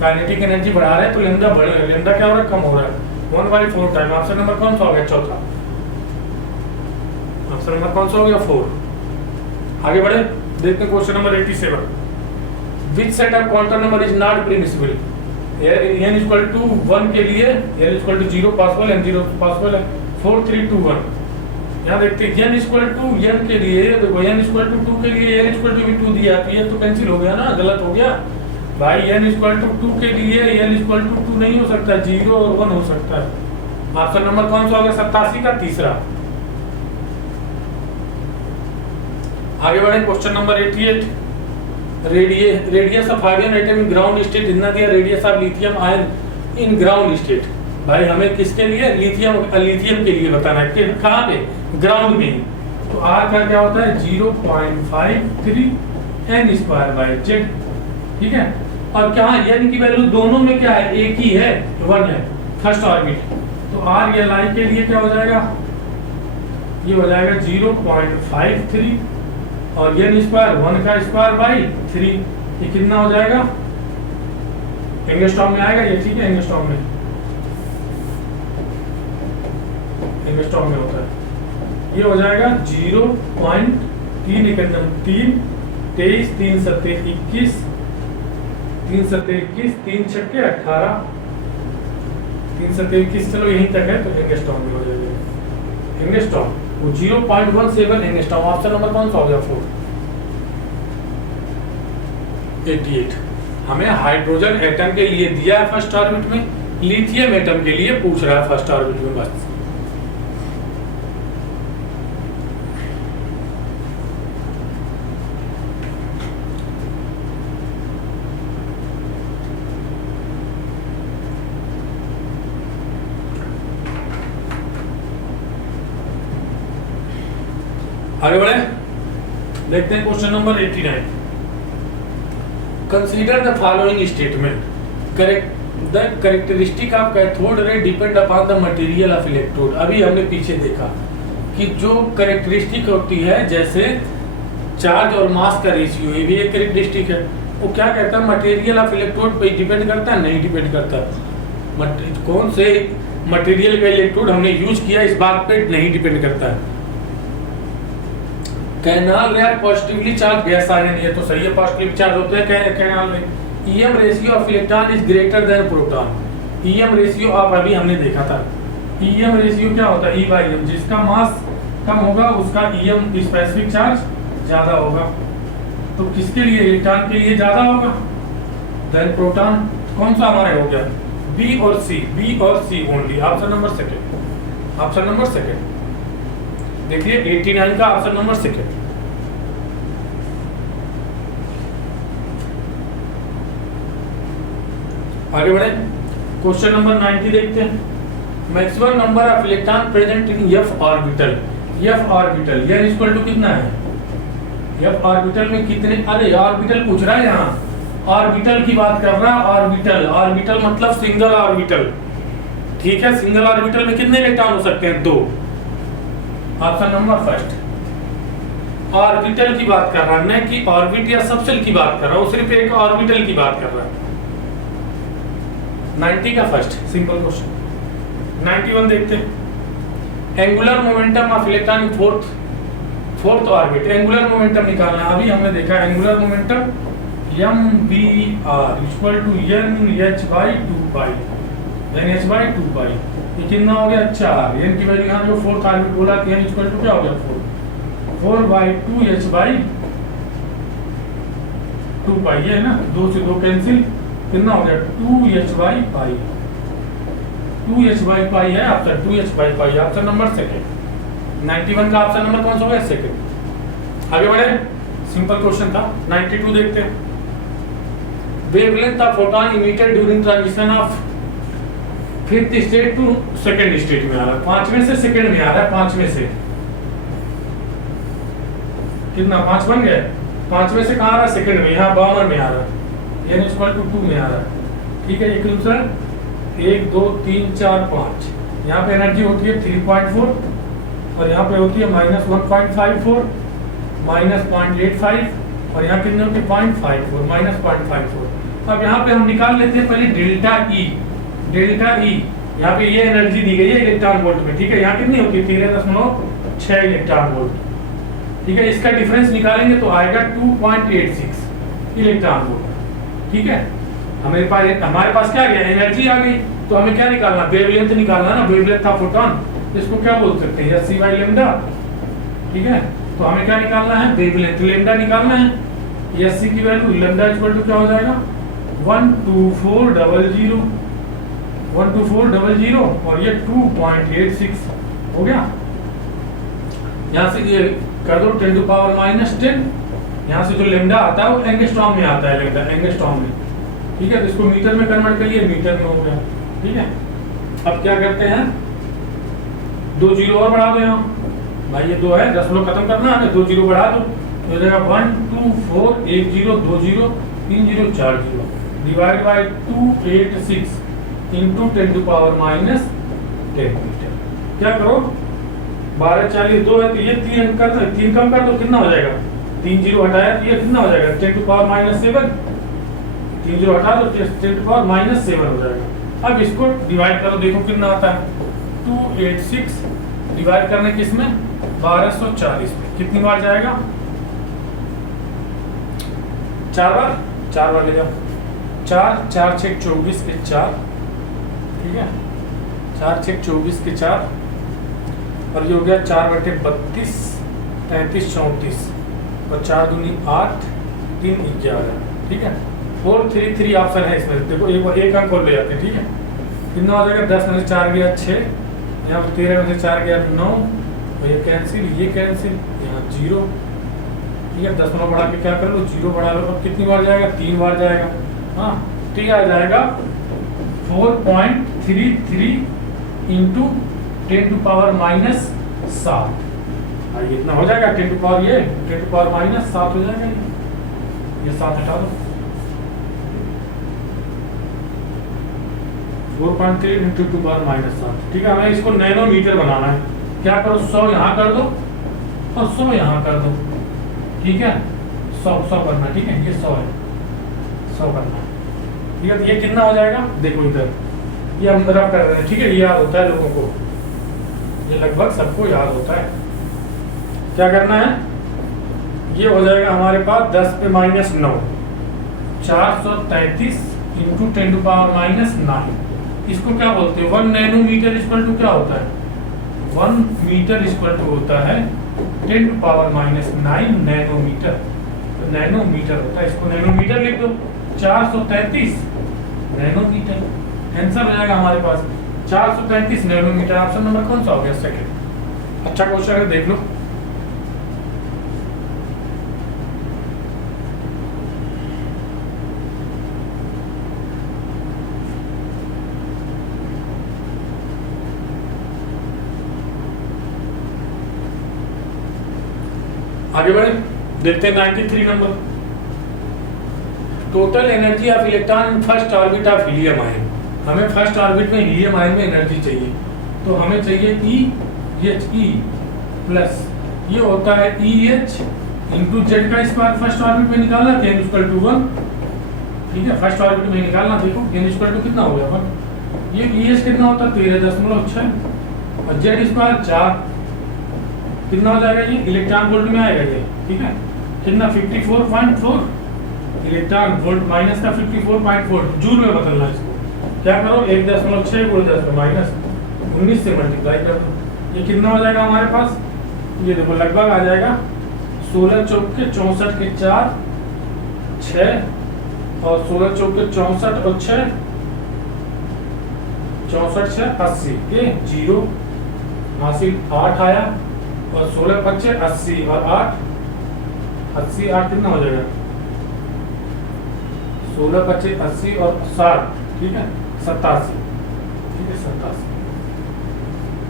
काइनेटिक एनर्जी बढ़ा रहे हैं तो लैम्डा बढ़ रहा है, लैम्डा क्या हो रहा है कम हो रहा है 1/4 टाइम, ऑप्शन नंबर कौन सा हो गया चौथा, ऑप्शन नंबर कौन सा हो गया 4। आगे बढ़े, देखते हैं question number 87, which set of quantum number is not permissible, n equal to 1 के लिए n इक्वल टू 0 पॉसिबल है, 0 पॉसिबल है, 4 3 2 1, यहाँ देखते हैं n इक्वल टू n के लिए, देखो n इक्वल टू 2 के लिए n इक्वल टू भी 2 दिया, तो ये तो कैंसिल हो गया ना, गलत हो गया भाई, n इक्वल टू 2 के लिए n इक्वल टू 2 नहीं हो सकता, 0 और 1 हो सकता है, ऑप्शन नंबर कौन सा हो गया 87 का तीसरा। आगे बढ़े question number 88, radius of hydrogen atom in ground state इतना दिया, radius of lithium ion in ground state. भाई हमें किसके लिए, लिथियम के लिए बताना है कि कहाँ पे, ग्राउंड में। तो आर का क्या होता है 0.53 n स्क्वायर बाय जेड, ठीक है। और क्या n की वैल्यू दोनों में क्या है, एक ही है, 1 है फर्स्ट ऑर्बिट। तो आर या लाइन के लिए क्या हो जाएगा, ये हो जाएगा 0.53 और n स्क्वायर 1 का स्क्वायर बाई 3, ये कितना हो जाएगा, एंगस्ट्रॉम में आएगा ये, ठीक है। एंगस्ट्रॉम में होता है, ये हो जाएगा 0.3 23 3 7 21 3 7 21 3 6 18 3 7 21, चलो यहीं तक है। तो एंगस्ट्रॉम में हो जाएगा, एंगस्ट्रॉम वो 0.17 एंगस्ट्रॉम। ऑप्शन नंबर कौन सा हो गया 4, 88। हमें हाइड्रोजन एटम के लिए दिया है फर्स्ट ऑर्बिट में, लिथियम एटम के लिए पूछ रहा है फर्स्ट ऑर्बिट में बस। आगे बढ़े, देखते हैं question number 89। Consider the following statement, the characteristic of cathode ray depend upon the material of electrode. अभी हमने पीछे देखा कि जो कैरेक्टरिस्टिक होती है, जैसे चार्ज और मास का रेशियो, ये भी एक कैरेक्टरिस्टिक है। वो क्या कहता है, मटेरियल ऑफ इलेक्ट्रोड पे डिपेंड करता है, नहीं डिपेंड करता। कौन से मटेरियल का इलेक्ट्रोड हमने यूज किया इस बात पे नहीं डिपेंड करता है। कैनाल रे पॉजिटिवली चार्ज गैस आयन, ये तो सही है, पॉजिटिव चार्ज होते हैं कैनाल में। EM ratio of electron is greater than proton. EM ratio आप अभी हमने देखा था, ईएम रेशियो क्या होता है, ई बाई एम। जिसका मास कम होगा उसका ईएम स्पेसिफिक चार्ज ज्यादा होगा। तो किसके लिए, इलेक्ट्रॉन के लिए ज्यादा होगा देन प्रोटॉन। कौन सा हमारा हो गया, बी और C only. Option number second, option number second देखिए 89 का ऑप्शन नंबर सेकंड। आगे बढ़े, क्वेश्चन नंबर 90 देखते हैं। Maximum number of electron present in f orbital. F orbital n equal to कितना है, एफ ऑर्बिटल में कितने, अरे ऑर्बिटल पूछ रहा है, यहाँ ऑर्बिटल की बात कर रहा है। ऑर्बिटल मतलब सिंगल ऑर्बिटल, ठीक है। सिंगल ऑर्बिटल में कितने इलेक्ट्रॉन हो सकते हैं, 2। Option number first. ऑर्बिटल की बात कर रहा है, न कि ऑर्बिट या सबसेल की बात कर रहा हूं, सिर्फ एक ऑर्बिटल की बात कर रहा है। 90 का फर्स्ट सिंपल क्वेश्चन। 91 देखते हैं। Angular momentum of electron in fourth orbit. Angular momentum निकालना, अभी हमने देखा angular momentum mvr equal to nh/2π, nh/2π। ये कितना हो गया 4। n की वैल्यू यहाँ जो फोर्थ ऑर्बिट बोला कि n इक्वल टू क्या हो गया 4/2h/2π, ये है ना, 2 से 2 कैंसिल, कितना हो गया 2h/π। 2h/π है option, 2h/π option number second. 91 का ऑप्शन नंबर कौन सा होगा, सेकंड। आगे बढ़े, सिंपल क्वेश्चन था। 92 देखते हैं। Wavelength of photon emitted during transition of fifth state to second state में आ रहा है, 5वें से सेकंड में आ रहा है। 5वें से कितना, 5 बन गए। 5वें से कहाँ आ रहा है, सेकंड में, यहाँ 52 में आ रहा है, n इक्वल टू 2 में आ रहा है, ठीक है। एक आंसर 1 2 3 4 5। यहाँ पे एनर्जी होती है 3.4 और यहाँ पे होती है -1.54 -0.85 और यहाँ कितने होती है 0.54 -0.54। अब यहाँ पे हम निकाल लेते हैं पहले डेल्टा ई। यहाँ पे ये एनर्जी दी गई है इलेक्ट्रॉन वोल्ट में, ठीक है। यहाँ कितनी होती है 13.6 इलेक्ट्रॉन वोल्ट, ठीक है। इसका डिफरेंस निकालेंगे तो आएगा 2.86 इलेक्ट्रॉन वोल्ट, ठीक है। हमारे पास क्या आ गया, एनर्जी आ गई। तो हमें क्या निकालना, वेवलेंथ निकालना ना, वेवलेंथ ऑफ फोटॉन। इसको क्या बोल सकते हैं, SC/λ, ठीक है। तो हमें क्या निकालना है, वेवलेंथ, लैम्डा निकालना है। SC की वैल्यू लैम्डा इक्वल टू क्या हो जाएगा 12400 और ये 2.86 हो गया। यहाँ से ये कर दो 10⁻⁻10 यहाँ से जो लेमडा आता है वो एंगस्ट्रॉम में आता है, लेमडा एंगस्ट्रॉम में, ठीक है। तो इसको मीटर में कन्वर्ट करिए, मीटर में हो गया, ठीक है। अब क्या करते हैं, 2 जीरो और बढ़ा दो यहाँ, भाई ये 2 है, दशमलव खत्म करना है, 2 जीरो बढ़ा दो, तो हो जाएगा 1 2 4 1 0 2 0 3 0 4 0 divide by 286 into 10 to power minus 10 metre. क्या करो, 12 40 2 है तो ये 3 अंक कर दो, 3 कम कर दो, कितना हो जाएगा, 3 जीरो हटाया तो ये कितना हो जाएगा, 10 टू पावर माइनस 7, 3 जीरो हटा दो 10 टू पावर माइनस 7 हो जाएगा। अब इसको डिवाइड करो, देखो कितना आता है, 286 डिवाइड करने किस में, 1240 में, कितनी बार जाएगा, 4 बार ले जाओ, 4 4 6 24 के 4, ठीक है, 4 6 24 के 4, और ये हो गया 4 बटे 32 33 34 और 4 दूनी 8 3 11, ठीक है। 4 3 3 ऑप्शन है इसमें, देखो एक अंक और ले जाते हैं, ठीक है। कितना हो जाएगा, 10 में से 4 गया 6, यहाँ पर 13 में से 4 गया 9, और ये कैंसिल, ये कैंसिल, यहाँ 0, ठीक है। दशमलव बढ़ा के क्या कर लो, 0 बढ़ा लो, और कितनी बार जाएगा, 3 बार जाएगा, हाँ, तो ये आ जाएगा 4.33 इंटू 10 टू पावर माइनस 7, इतना हो जाएगा, 10 टू पावर ये 10 टू पावर माइनस 7 हो जाएगा, ये 7 हटा दो, 4.3 इंटू 2 पावर माइनस 7, ठीक है। हमें इसको नैनोमीटर बनाना है, क्या करो, 100 यहाँ कर दो और 100 यहाँ कर दो, ठीक है, 100 करना, ठीक है, ये 100 है, 100 करना, ठीक है। तो ये कितना हो जाएगा, देखो इधर ये हम रफ कर रहे हैं, ठीक है, ये याद होता है लोगों को, ये लगभग सबको याद होता है। क्या करना है, ये हो जाएगा हमारे पास 10 पे minus 9, 433 into 10 to power minus 9, इसको क्या बोलते हैं, 1 नैनोमीटर इक्वल टू क्या होता है, 1 मीटर इक्वल टू होता है 10 टू पावर माइनस 9 नैनोमीटर, तो नैनोमीटर होता है, इसको नैनोमीटर लिख दो, 433 नैनोमीटर, आंसर हो जाएगा हमारे पास 433 नैनोमीटर। ऑप्शन नंबर कौन सा हो गया, सेकंड। अच्छा क्वेश्चन है, देख लो, आगे बढ़े, देखते हैं 93 number, total energy of electron first orbit of helium ion. हमें फर्स्ट ऑर्बिट में हीलियम आयन में एनर्जी चाहिए, तो हमें चाहिए E प्लस ये होता है EH इंटू जेड का स्क्वायर, फर्स्ट ऑर्बिट में निकालना, n इक्वल टू 1, ठीक है, फर्स्ट ऑर्बिट में निकालना, देखो n इक्वल टू कितना हो गया 1, ये EH कितना होता है 13.6 और जेड स्क्वायर 4, कितना हो जाएगा, ये इलेक्ट्रॉन वोल्ट में आएगा ये, ठीक है, कितना 54.4 इलेक्ट्रॉन वोल्ट माइनस का 54.4 जूल में बदलना इसको, क्या करो 1.6 गुणा 10 माइनस 19 से मल्टीप्लाई कर दो, ये कितना हो जाएगा हमारे पास, ये देखो लगभग आ जाएगा 16 चौक के 64 के 4 6 और 16 चौक के 64 और 6 64 6 80 के 0 हासिल 8 आया और 16 25 80 और 8 80 8 कितना हो जाएगा 16 25 80 और 60, ठीक है 87, ठीक है 87,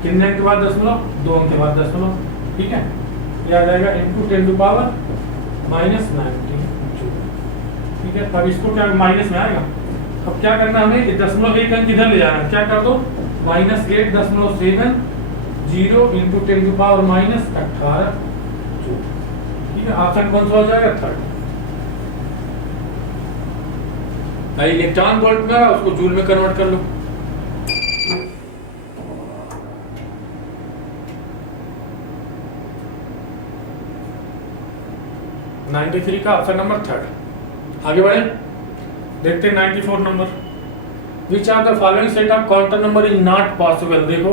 कितने अंक के बाद दशमलव, 2 अंक के बाद दशमलव, ठीक है, ये आ जाएगा इंटू 10 टू पावर माइनस 9, ठीक है। अब इसको क्या माइनस में आएगा, अब क्या करना हमें, ये दशमलव एक अंक इधर ले जाना, क्या कर दो -8.7 0 इंटू 10 टू पावर माइनस 18, ठीक है। ऑप्शन कौन सा हो जाएगा, थर्ड। भाई इलेक्ट्रॉन वोल्ट में उसको जूल में कन्वर्ट कर लो, (93) का ऑप्शन नंबर थर्ड। आगे बढ़े, देखते हैं 94 नंबर, which are the following set of quantum number is not possible. देखो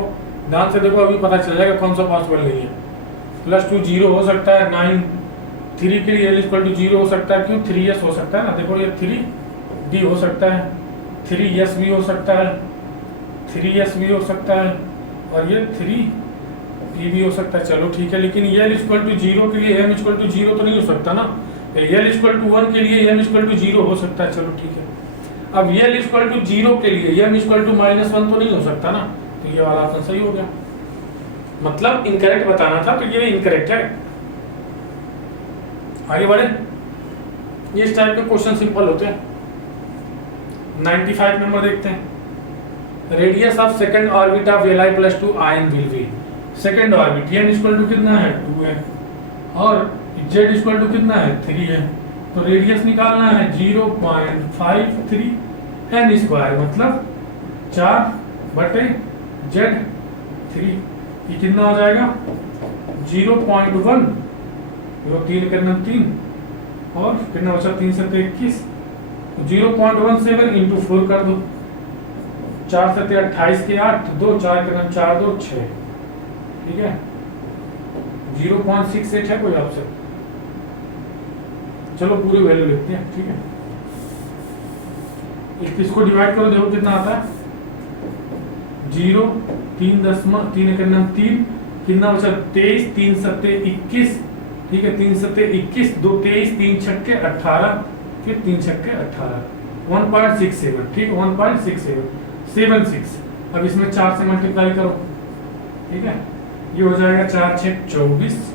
ध्यान से देखो, अभी पता चल जाएगा कौन सा पॉसिबल नहीं है। +2 0 हो सकता है, 9 3 के लिए L=0 हो सकता है, क्यों 3s हो सकता है ना, देखो ये 3d हो सकता है, 3s भी हो सकता है, 3s भी हो सकता है और ये 3p भी हो सकता है। चलो ठीक है, लेकिन ये L=0 के लिए m=0 तो नहीं हो सकता ना, एल इक्वल टू 1 के लिए एम इक्वल टू 0 हो सकता है, चलो ठीक है। अब एल इक्वल टू 0 के लिए एम इक्वल टू -1 तो नहीं हो सकता ना, तो ये वाला ऑप्शन सही हो गया। मतलब इनकरेक्ट बताना था, तो ये इनकरेक्ट है। आगे बढ़े, ये इस टाइप के क्वेश्चन सिंपल होते हैं। 95 नंबर देखते हैं। Radius of second orbit of Li + 2 ion will be. Second orbit n equal to कितना है 2 है, और z इक्वल टू कितना है 3 है, तो रेडियस निकालना है 0.53 n स्क्वायर, मतलब 4/z3। ये कितना हो जाएगा 0.1, 3 करना 3 और कितना बचा 3 से 21, 0.17 इंटू 4 कर दो, 4 से 28 के 8, 2 4 करना 4 2 6, ठीक है। 0.68 है कोई ऑप्शन, चलो पूरी वैल्यू लिखते हैं, ठीक है। इसको डिवाइड करो, देखो कितना आता है 0, 3 करना 3, कितना बचा 23, 3 7 21, ठीक है। 3 7 21, 2 23, 3 छक्के 18, फिर 3 छक्के 18, 1.67, ठीक है 1.6776। अब इसमें 4 से मल्टीप्लाई करो, ठीक है। ये हो जाएगा 4 6 24,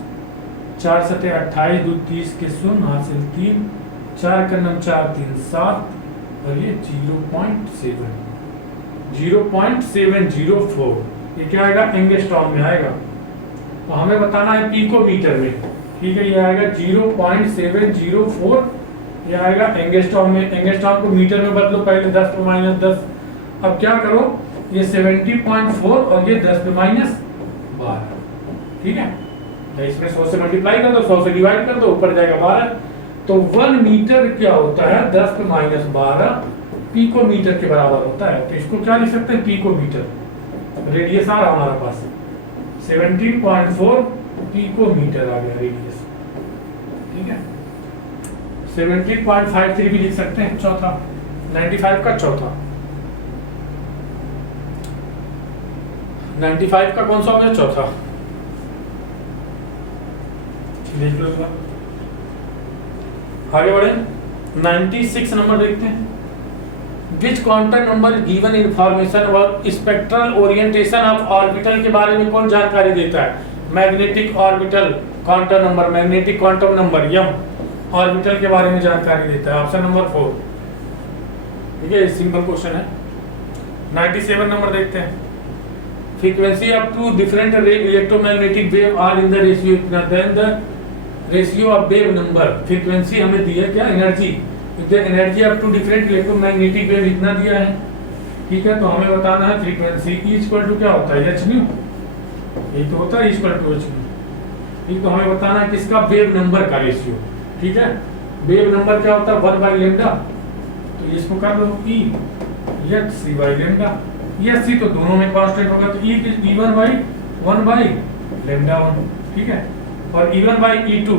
4 7 28, 2 30 के 0 हासिल 3, 4 का नम 4 3 7, और ये 0.704, ये क्या आएगा एंगस्ट्रॉम में आएगा। तो हमें बताना है पिकोमीटर में, ठीक है। ये आएगा 0.704, ये आएगा एंगस्ट्रॉम में। एंगस्ट्रॉम को मीटर में बदलो पहले, 10 पे -10। अब क्या करो, ये 70.4 और ये 10 पे -12, ठीक है। तो इसमें 100 से मल्टीप्लाई कर दो, 100 से डिवाइड कर दो, ऊपर जाएगा 12। तो 1 मीटर क्या होता है 10 पे -12 पिकोमीटर के बराबर होता है। तो इसको क्या लिख सकते हैं पिकोमीटर, रेडियस आ रहा हमारे पास 17.4 पिकोमीटर आ गया रेडियस, ठीक है। 17.53 भी लिख सकते हैं चौथा, 95 का चौथा। 95 का कौन सा हो गया चौथा, देख लो। आगे बढ़े, 96 नंबर देखते हैं। विच क्वांटम नंबर गिवन इंफॉर्मेशन और स्पेक्ट्रल ओरिएंटेशन ऑफ ऑर्बिटल के बारे में कौन जानकारी देता है। Magnetic orbital quantum number, magnetic quantum number m orbital के बारे में जानकारी देता है, ऑप्शन नंबर 4, ठीक है। सिंपल क्वेश्चन है। 97 नंबर देखते हैं। Frequency of two different electromagnetic wave are in the ratio इतना, then the ratio of wave number. Frequency हमें दी है क्या energy, energy of two different electromagnetic wave इतना दिया है, ठीक है। तो हमें बताना है फ्रीक्वेंसी E इक्वल टू क्या होता है h न्यू, ये तो होता है इक्वल टू h न्यू, ठीक। तो हमें बताना है किसका वेव नंबर का रेशियो, ठीक है। वेव नंबर क्या होता है 1/λ, तो इसको कर लो E hc/λ, ये c तो दोनों में कांस्टेंट होगा, तो E1/1/λ1, ठीक है। और E1/E2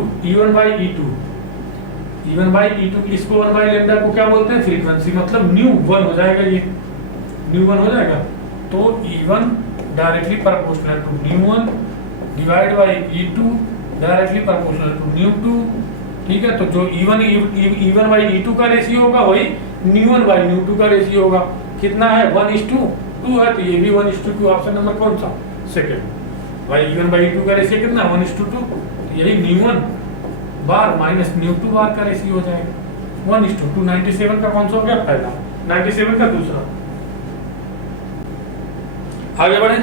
इसको 1/λ को क्या बोलते हैं फ्रीक्वेंसी, मतलब न्यू 1 हो जाएगा, ये न्यू 1 हो जाएगा। तो E1 directly proportional to nu 1 divide by E2 directly proportional to nu 2, ठीक है। तो जो E1/E2 का रेशियो होगा वही न्यू 1/न्यू 2 का रेशियो होगा। कितना है 1:2 है, तो ये भी 1:2। ऑप्शन नंबर कौन सा सेकंड। भाई E1/E2 का रेशियो कितना 1:2, तो यही न्यू 1 बार माइनस न्यू 2 बार का रेशियो हो जाएगा 1:2। 97 का कौन सा हो गया पहला, 97 का दूसरा। आगे बढ़े,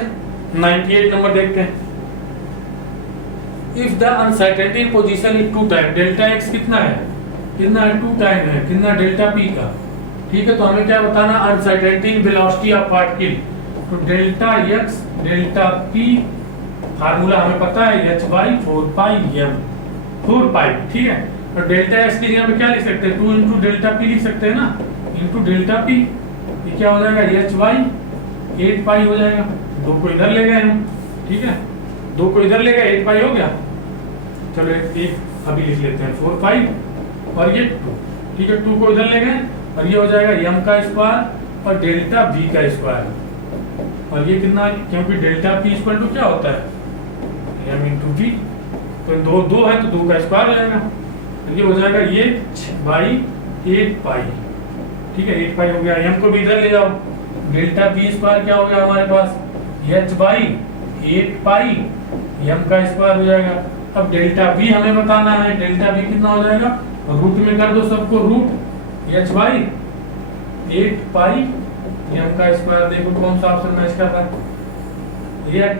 98 नंबर देखते हैं। If the uncertainty position is 2 time, delta x कितना है 2 टाइम है, कितना डेल्टा p का, ठीक है। तो हमें क्या बताना, अनसर्टेनिटी वेलोसिटी ऑफ पार्टिकल, तो delta x delta p formula हमें पता है h/4πm, 4π, ठीक है। और डेल्टा x के यहाँ पे क्या लिख सकते हैं 2 इंटू डेल्टा p लिख सकते हैं ना, इंटू डेल्टा p, ये क्या हो जाएगा h/8π हो जाएगा। 2 को इधर ले गए हम, ठीक है, 2 को इधर ले गए 8π हो गया। चलो एक अभी लिख लेते हैं 4π और ये 2, ठीक है। 2 को इधर ले गए और ये हो जाएगा m का स्क्वायर और डेल्टा v का स्क्वायर, और ये कितना, क्योंकि डेल्टा p इक्वल टू क्या होता है m इंटू v, तो 2 है तो 2 का स्क्वायर हो जाएगा, तो ये हो जाएगा ये बाई 8 पाई, ठीक है 8 पाई हो गया। m को भी इधर ले जाओ, डेल्टा v स्क्वायर क्या हो गया हमारे पास h बाई 8 पाई m का स्क्वायर हो जाएगा। अब डेल्टा v हमें बताना है, डेल्टा v कितना हो जाएगा, रूट में कर दो सबको, root h by 8 pi m का स्क्वायर। देखो कौन सा ऑप्शन मैच कर रहा है,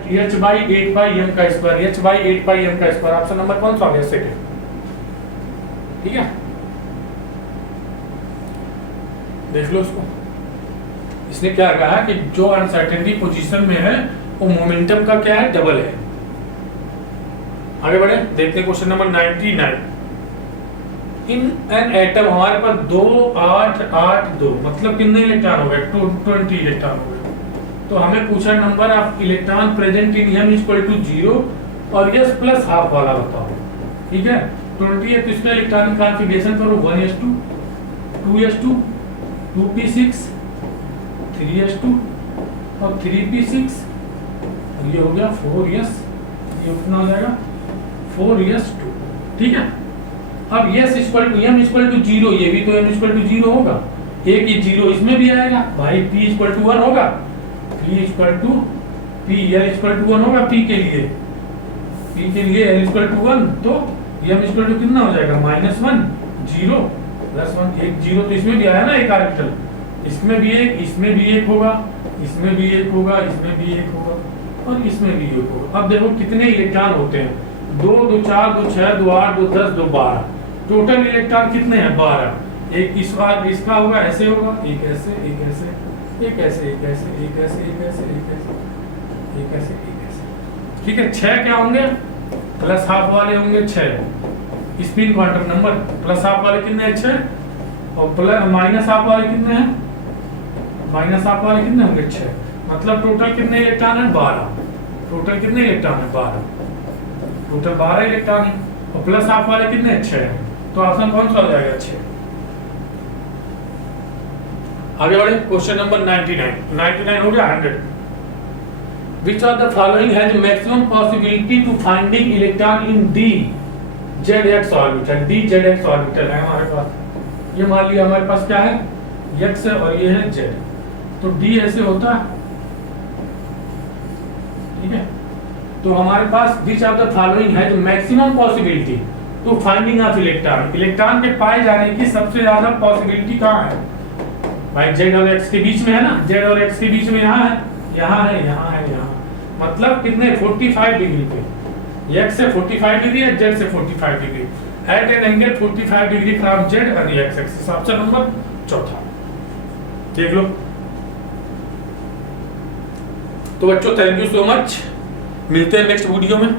ये h बाई 8 पाई m का square, h by 8 pi m का स्क्वायर, ऑप्शन नंबर कौन सा हो गया, सेकंड, ठीक है। देख लो उसको, इसने क्या कहा कि जो अनसर्टेनिटी पोजीशन में है वो मोमेंटम का क्या है, डबल है। आगे बढ़े, देखते हैं question number 99। In an atom हमारे पास 2 8 8 2 मतलब कितने इलेक्ट्रॉन हो गए, 20 इलेक्ट्रॉन हो गए। तो हमें पूछा number of electron present in m equal to 0 और s प्लस हाफ वाला बताओ, ठीक है। 20 है तो इसका इलेक्ट्रॉनिक कॉन्फ़िगरेशन करो 1s2 2s2 2p6 3s2 और 3p6 और ये हो गया 4s, ये कितना हो जाएगा 4s2, ठीक है। अब s equal to m equal to 0, ये भी तो m इक्वल टू 0 होगा, एक ही 0 इसमें भी आएगा भाई, p इक्वल टू 1 होगा, p equal to p, l equal to 1 होगा p के लिए, p के लिए l इक्वल टू 1, तो m इक्वल टू कितना हो जाएगा -1 0 +1 एक 0, तो इसमें भी आया ना एक आर्बिटल, इसमें भी एक, इसमें भी एक होगा, इसमें भी एक होगा, इसमें भी एक होगा और इसमें भी एक होगा। अब देखो कितने इलेक्ट्रॉन होते हैं, 2 2 4 2 6 2 8 2 10 2 12, टोटल इलेक्ट्रॉन कितने हैं 12। एक इस बार इसका होगा ऐसे होगा, एक ऐसे एक ऐसे एक ऐसे एक ऐसे एक ऐसे एक ऐसे एक ऐसे एक ऐसे एक ऐसे, ठीक है। 6 क्या होंगे, प्लस हाफ वाले होंगे 6, spin quantum number, plus half वाले कितने हैं 6 और प्लस माइनस हाफ वाले कितने हैं, माइनस हाफ वाले कितने होंगे 6, मतलब टोटल कितने इलेक्ट्रॉन है 12, टोटल कितने इलेक्ट्रॉन है 12, टोटल 12 इलेक्ट्रॉन है और प्लस हाफ वाले कितने 6 हैं, तो ऑप्शन कौन सा हो जाएगा 6। आगे बढ़े, क्वेश्चन नंबर 99 हो गया 100। Which of the following has maximum possibility to finding electron in d zx orbital, d zx orbital है हमारे पास, ये मान लिया हमारे पास क्या है x है और ये है z, तो d ऐसे होता है, ठीक है। तो हमारे पास which of the following has maximum possibility to finding of electron, electron के पाए जाने की सबसे ज्यादा पॉसिबिलिटी कहाँ है भाई, z और x के बीच में है ना, z और x के बीच में यहाँ है, यहाँ है, यहाँ है, यहाँ, मतलब कितने 45 डिग्री पे, x से 45 डिग्री है, z से 45 degree, at an angle 45 degree from z and x axis, option number 4। देख लो। तो बच्चों थैंक यू सो मच, मिलते हैं नेक्स्ट वीडियो में।